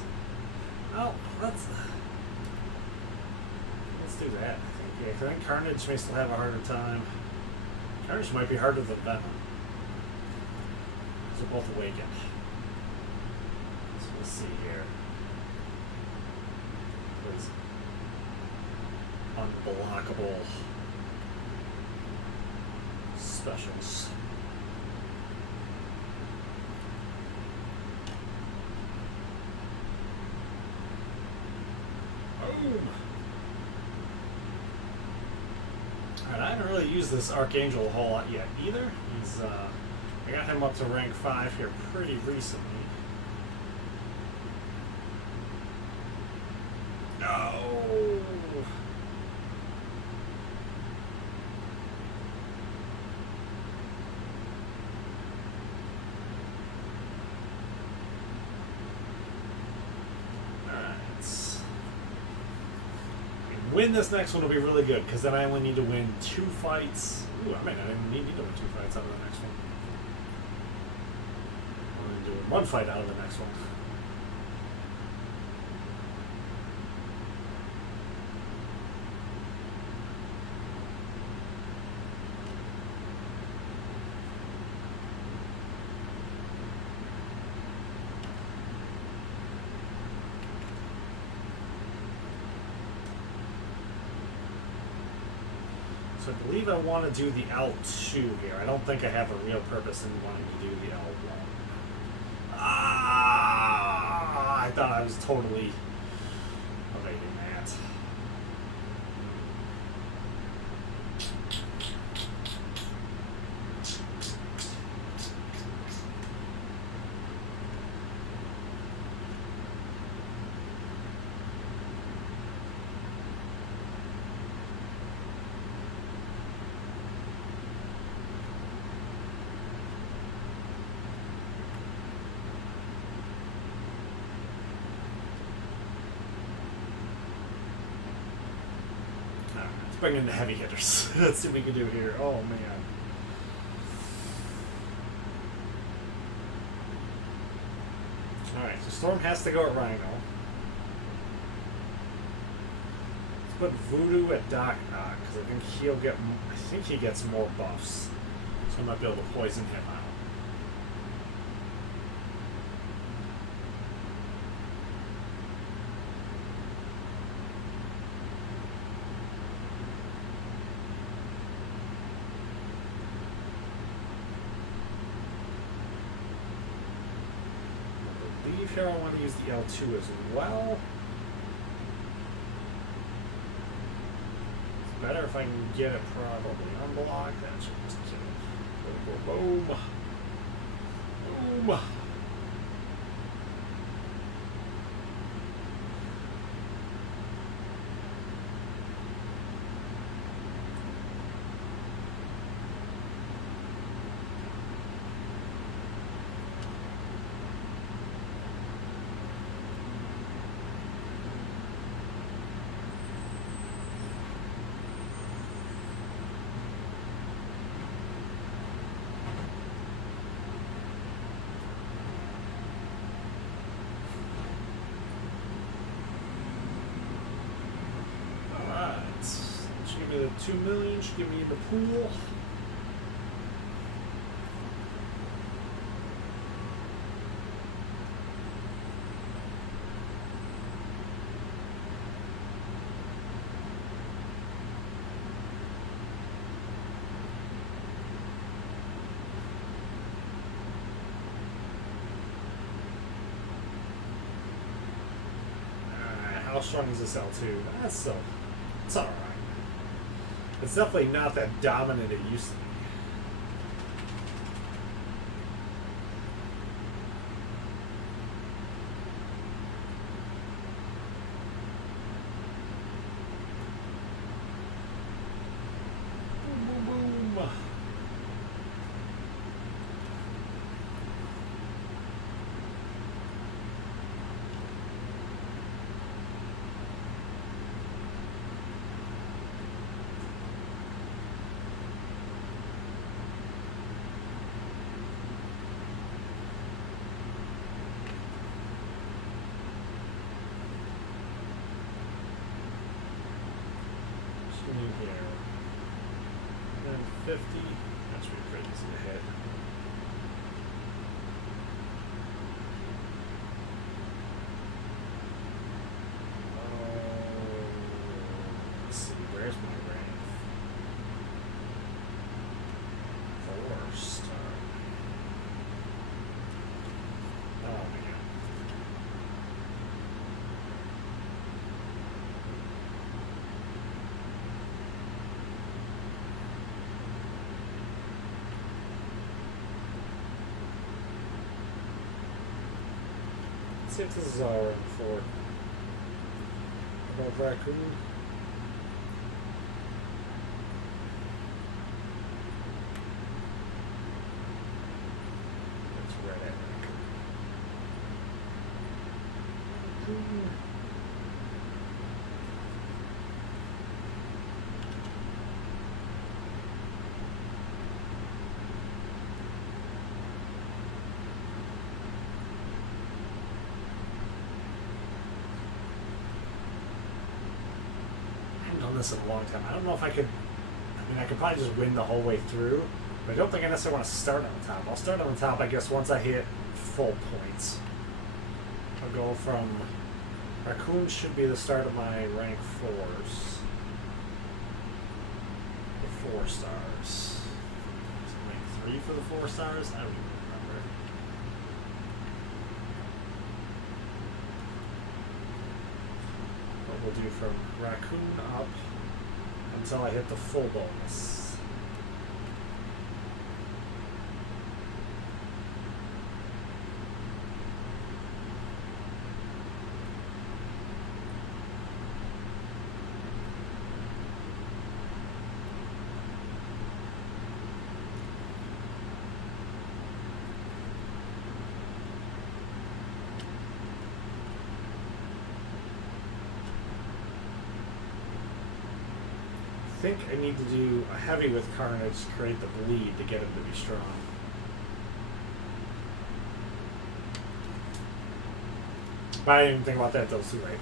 Oh, let's do that. I think. Yeah, 'cause I think Carnage may still have a harder time. Carnage might be harder than Venom. They're both awakened. So let's see here. Those unblockable specials. Alright, I haven't really used this Archangel a whole lot yet either. He's, I got him up to rank 5 here pretty recently. No! Win this next one will be really good, because then I only need to win 2 fights. Ooh, I might not even need to win 2 fights out of the next one. I'm only doing 1 fight out of the next one. So I believe I want to do the L2 here. I don't think I have a real purpose in wanting to do the L1. Ah! I thought I was totally evading that. Bring in the heavy hitters. Let's see what we can do here. Oh man. Alright, so Storm has to go at Rhino. Let's put Voodoo at Doc Ock, because I think he'll get, I think he gets more buffs. So I might be able to poison him out. Here I want to use the L2 as well. It's better if I can get it probably unblocked. That should just kill it. Boom, boom, boom. Boom. 2 million should get me in the pool. How strong is this L2? That's still, it's alright. It's definitely not that dominant it used to be. Boom, boom, boom. Here. And 50. That's pretty easy to hit. Let's see, where's my rank? 4-star. Oh man. See if this is all right for about raccoon. That's red raccoon. This in a long time. I don't know if I could. I mean, I could probably just win the whole way through, but I don't think I necessarily want to start on the top. I'll start on the top, I guess, once I hit full points. I'll go from raccoon should be the start of my rank 4s. The 4 stars. Is it rank 3 for the 4 stars? I don't even remember. What we'll do from raccoon up until I hit the full bonus. I think I need to do a heavy with Carnage to create the bleed to get him to be strong. But I didn't even think about that till too late.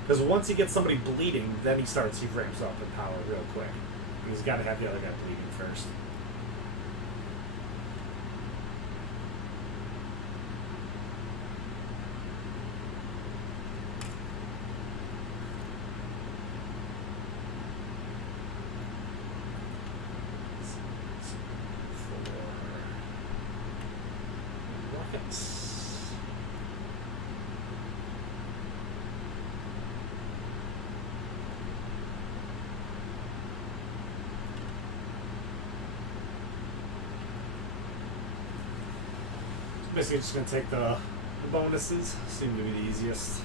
Because once he gets somebody bleeding, then he ramps up in power real quick. And he's got to have the other guy bleeding first. Basically just going to take the bonuses. Seem to be the easiest.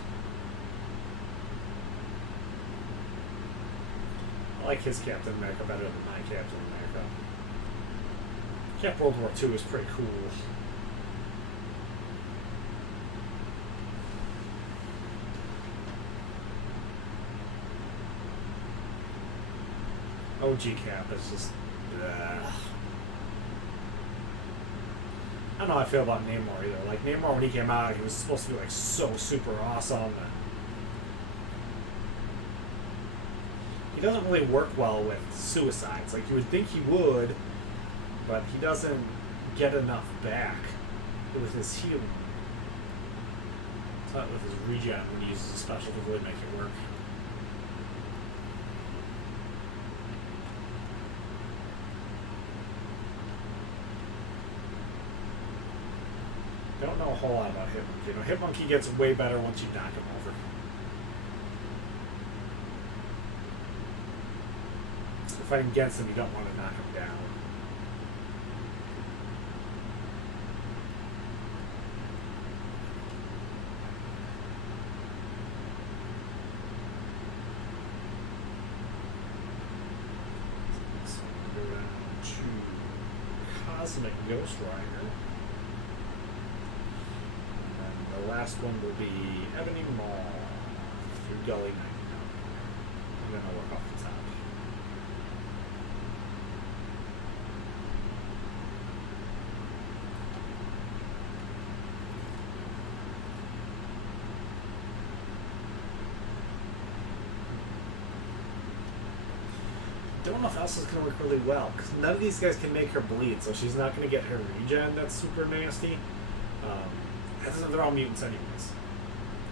I like his Captain America better than my Captain America. Cap World War II is pretty cool. OG Cap is just... I don't know how I feel about Namor either. Like, Namor, when he came out, he was supposed to be, like, so super awesome. He he doesn't really work well with suicides. Like, you would think he would, but he doesn't get enough back with his healing. It's not with his regen when he uses a special to really make it work. Don't know a whole lot about Hitmonkey. You know, Hitmonkey gets way better once you knock him over. Fighting against him, you don't want to knock him down. So we'll go down to Cosmic Ghost Rider. And the last one will be Ebony Maw through Gully 99. And then I'll work off the top. Don't know if Elsa's going to work really well, because none of these guys can make her bleed, so she's not going to get her regen. That's super nasty. They're all mutants anyways.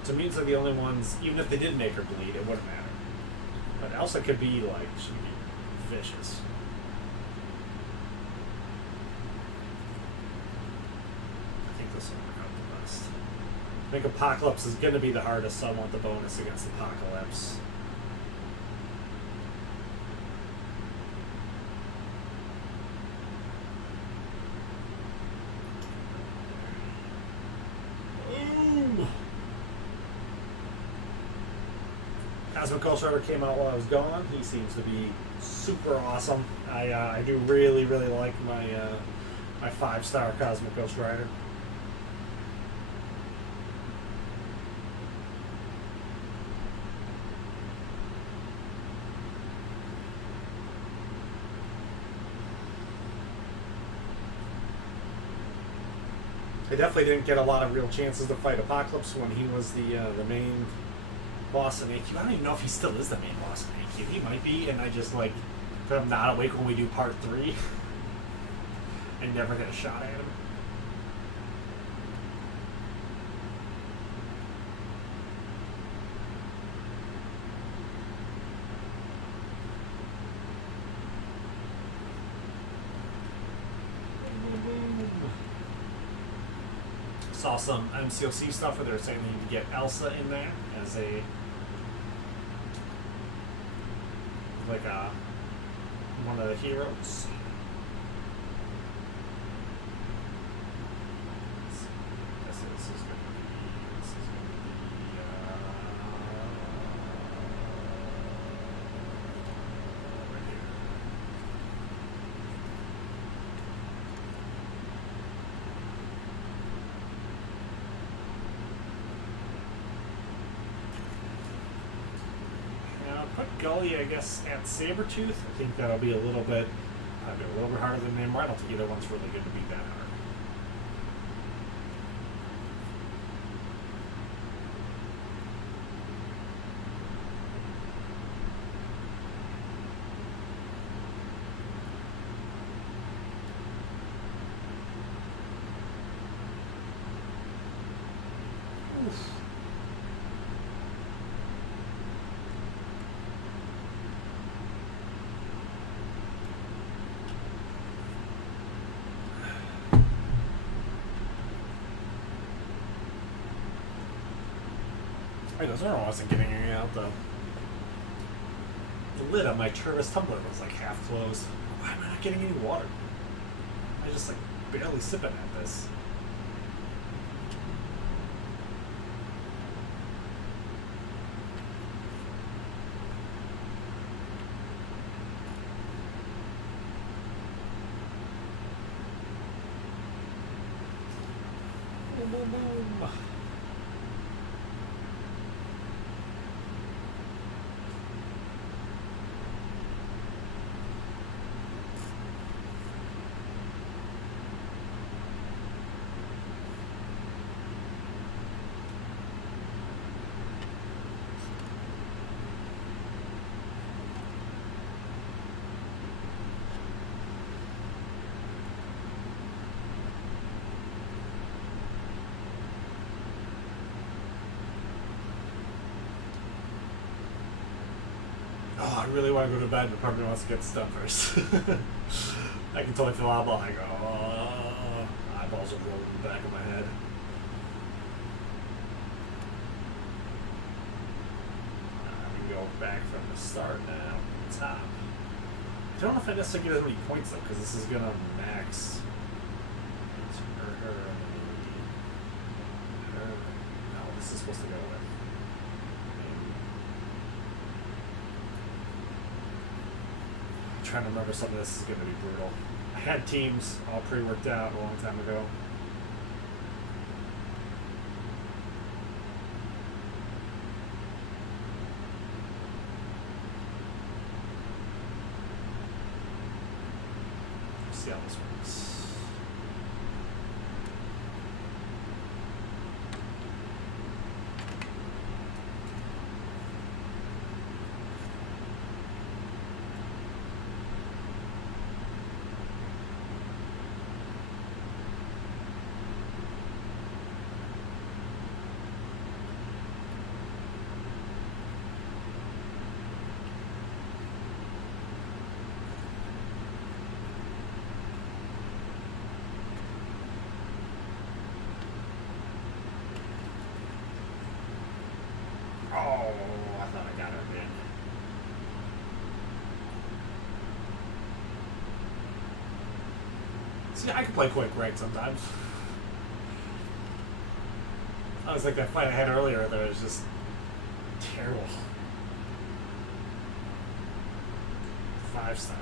So mutants are the only ones, even if they did make her bleed, it wouldn't matter. But Elsa could be, like, she could be vicious. I think this will work out the best. I think Apocalypse is going to be the hardest, so I want the bonus against Apocalypse. Cosmic Ghost Rider came out while I was gone. He seems to be super awesome. I do really like my my 5-star Cosmic Ghost Rider. I definitely didn't get a lot of real chances to fight Apocalypse when he was the main boss in AQ. I don't even know if he still is the main boss in AQ. He might be, and I just, like, I'm not awake when we do part 3. and never get a shot at him. Saw some MCOC stuff where they were saying they need to get Elsa in there as a one of the heroes. This is gonna be right here. Put Gully, I guess, at Sabretooth. I think that'll be probably a little bit harder than Namor. I don't think either one's really going to be that hard. Oof. I wasn't getting any out though. The lid on my Turvis tumbler was like half closed. Why am I not getting any water? I just like barely sipping at this. Boom, boom, boom. I really want to go to bed, but part of me wants to get this done first. I can totally feel eyeball. I go, eyeballs are rolling in the back of my head. We can go back from the start now. Top. I don't know if I necessarily get as many points though, because this is gonna max. No, this is supposed to go with. I'm trying to remember some of this is gonna be brutal. I had teams all pre-worked out a long time ago. See how this works. Oh, I thought I got her again. See, I can play quick right sometimes. I was like that fight I had earlier that was just terrible. 5-star.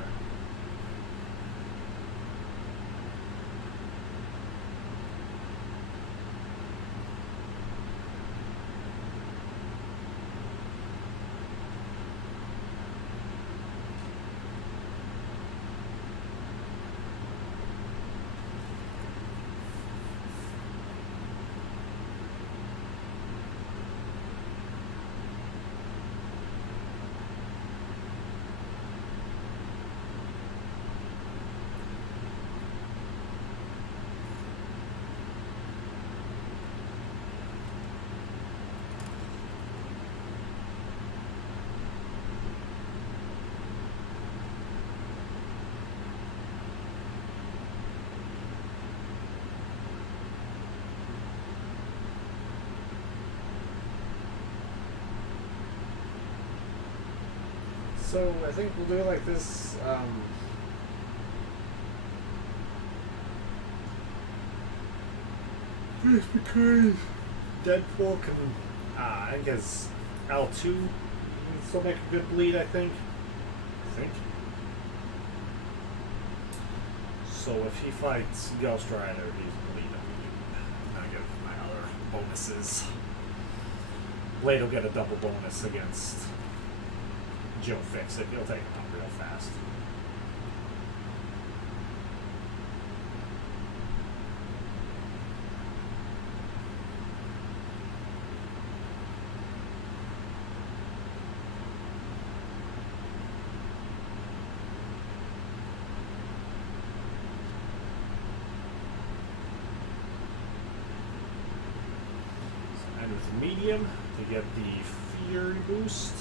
So I think we'll do it like this. Just because Deadpool can, I think his L2 can still make a good bleed. I think. So if he fights Ghost Rider, he's bleeding. I get my other bonuses. Blade will get a double bonus against Joe Fix It. He'll take him out real fast. And with medium to get the Fury boost.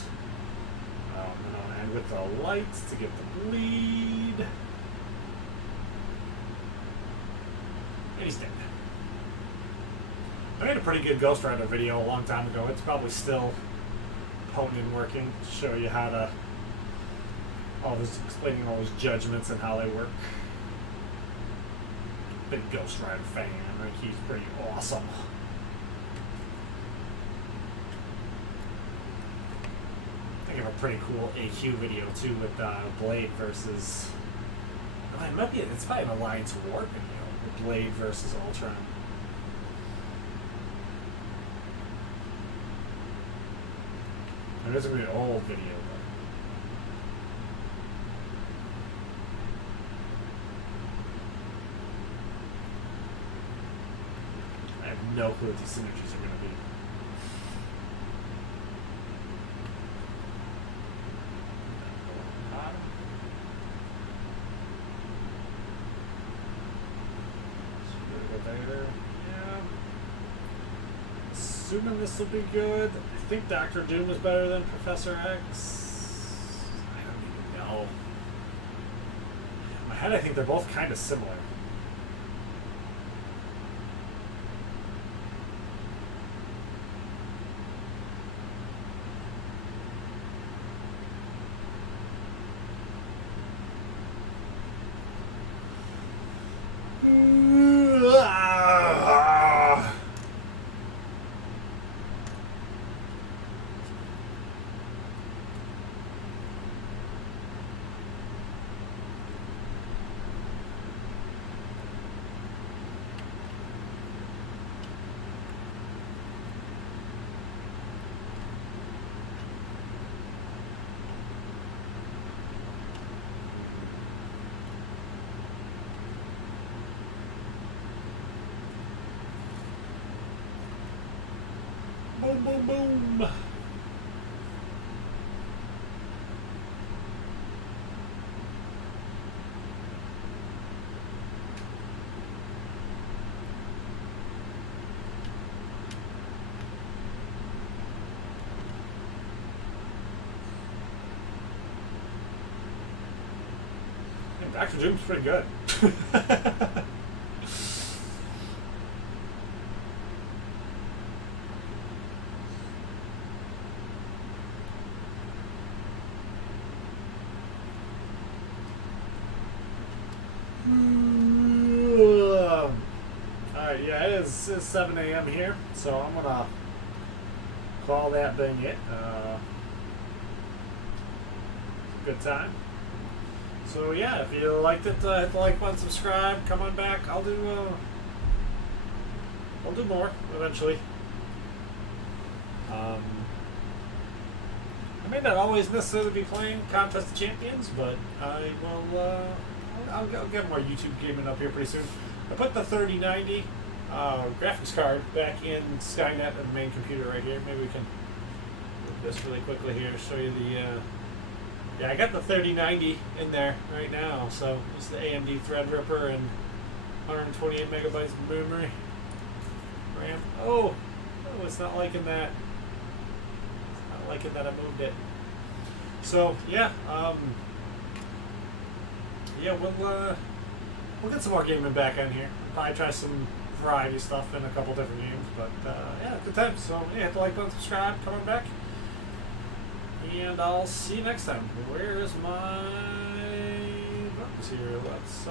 And with the lights to get the bleed. And he's dead. I made a pretty good Ghost Rider video a long time ago. It's probably still potent and working to show you how to explaining all those judgments and how they work. Big Ghost Rider fan. I think he's pretty awesome. I have a pretty cool AQ video too with Blade versus. Oh, it might be. It's probably an Alliance War video with Blade versus Ultron. It is gonna be an old video though. I have no clue what these synergies are gonna be. Assuming this will be good. I think Dr. Doom is better than Professor X. head, I think they're both kind of similar. Boom, boom, boom. And Dr. Doom's pretty good. Alright, yeah, it's 7 a.m. here, so I'm gonna call that thing it. Good time. So yeah, if you liked it, hit the like button, subscribe, come on back. I'll do more eventually. I may not always necessarily be playing Contest of Champions, but I will. I'll get more YouTube gaming up here pretty soon. I put the 3090 graphics card back in Skynet and the main computer right here. Maybe we can move this really quickly here to show you the. Yeah, I got the 3090 in there right now. So it's the AMD Threadripper and 128 megabytes of memory RAM. Oh, it's not liking that. It's not liking that I moved it. So yeah, yeah, we'll get some more gaming back on here. Probably try some variety stuff in a couple different games, but yeah, good times. So yeah, hit the like button, subscribe, come on back, and I'll see you next time. Where is my buttons here? Let's